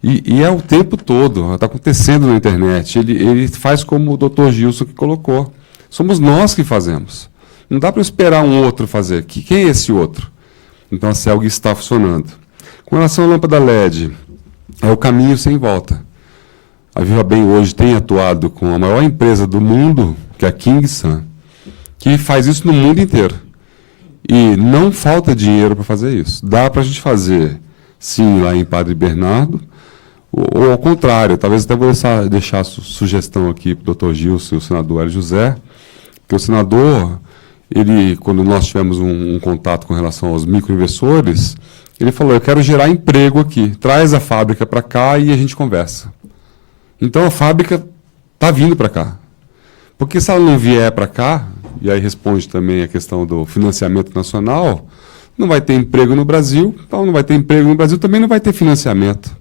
E é o tempo todo, está acontecendo na internet. Ele faz como o doutor Gilson que colocou. Somos nós que fazemos. Não dá para esperar um outro fazer. Quem é esse outro? Então a CELG está funcionando. Com relação à lâmpada LED, é o caminho sem volta. A Viva Bem hoje tem atuado com a maior empresa do mundo, que é a Kingston, que faz isso no mundo inteiro. E não falta dinheiro para fazer isso. Dá para a gente fazer, sim, lá em Padre Bernardo. ou ao contrário, talvez até vou deixar a sugestão aqui para o doutor Gilson e o senador Hélio José, que o senador, quando nós tivemos um contato com relação aos microinvestores, ele falou, eu quero gerar emprego aqui, traz a fábrica para cá e a gente conversa. Então a fábrica está vindo para cá. Porque se ela não vier para cá, e aí responde também a questão do financiamento nacional, não vai ter emprego no Brasil, então não vai ter emprego no Brasil, também não vai ter financiamento.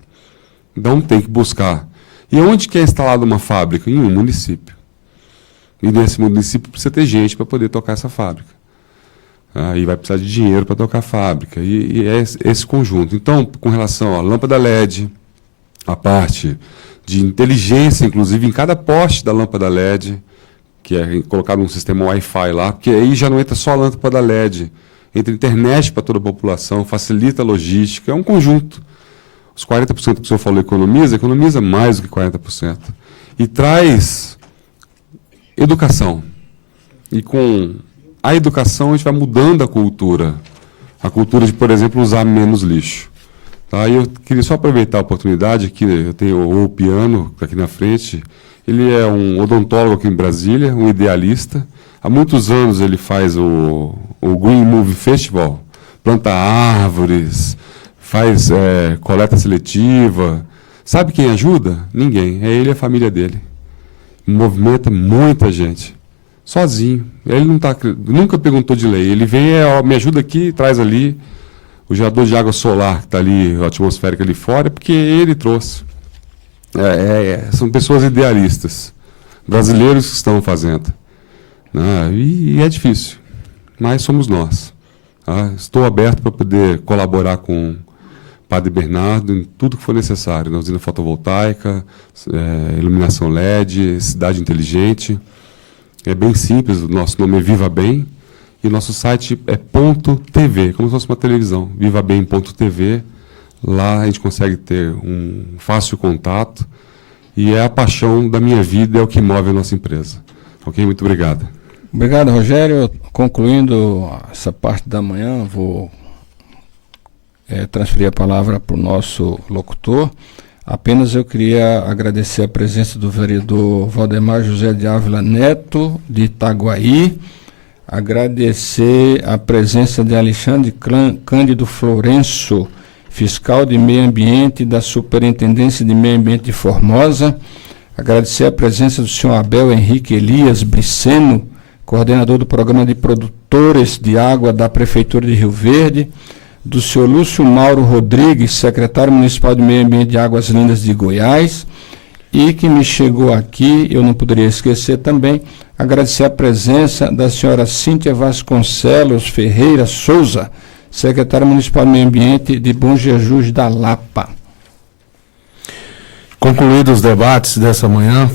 Então tem que buscar. E onde que é instalada uma fábrica? Em um município. E nesse município precisa ter gente para poder tocar essa fábrica. Aí vai precisar de dinheiro para tocar a fábrica. E é esse conjunto. Então, com relação à lâmpada LED, a parte de inteligência, inclusive, em cada poste da lâmpada LED, que é colocado um sistema Wi-Fi lá, porque aí já não entra só a lâmpada LED, entra internet para toda a população, facilita a logística, é um conjunto. Os 40% que o senhor falou economiza mais do que 40%. E traz educação. E com a educação a gente vai mudando a cultura de, por exemplo, usar menos lixo. Tá? E eu queria só aproveitar a oportunidade, aqui eu tenho o Piano aqui na frente, ele é um odontólogo aqui em Brasília, um idealista. Há muitos anos ele faz o Green Move Festival, planta árvores, faz coleta seletiva. Sabe quem ajuda? Ninguém. É ele e a família dele. Movimenta muita gente. Sozinho. Ele nunca perguntou de lei. Ele vem, me ajuda aqui, traz ali. O gerador de água solar que está ali, atmosférica ali fora, porque ele trouxe. São pessoas idealistas. Brasileiros que estão fazendo. E é difícil. Mas somos nós. Tá? Estou aberto para poder colaborar com Padre Bernardo em tudo que for necessário, na usina fotovoltaica, iluminação LED, cidade inteligente. É bem simples, o nosso nome é Viva Bem, e o nosso site é .tv, como se fosse uma televisão, vivabem.tv. Lá a gente consegue ter um fácil contato, e é a paixão da minha vida, é o que move a nossa empresa. Ok? Muito obrigado. Obrigado, Rogério. Concluindo essa parte da manhã, vou transferir a palavra para o nosso locutor. Apenas eu queria agradecer a presença do vereador Valdemar José de Ávila Neto, de Itaguaí, agradecer a presença de Alexandre Cândido Florenço, fiscal de meio ambiente da Superintendência de Meio Ambiente de Formosa, agradecer a presença do senhor Abel Henrique Elias Briceno, coordenador do Programa de Produtores de Água da Prefeitura de Rio Verde, do senhor Lúcio Mauro Rodrigues, secretário municipal de Meio Ambiente de Águas Lindas de Goiás, e que me chegou aqui, eu não poderia esquecer também, agradecer a presença da senhora Cíntia Vasconcelos Ferreira Souza, secretária municipal de Meio Ambiente de Bom Jesus da Lapa. Concluídos os debates dessa manhã,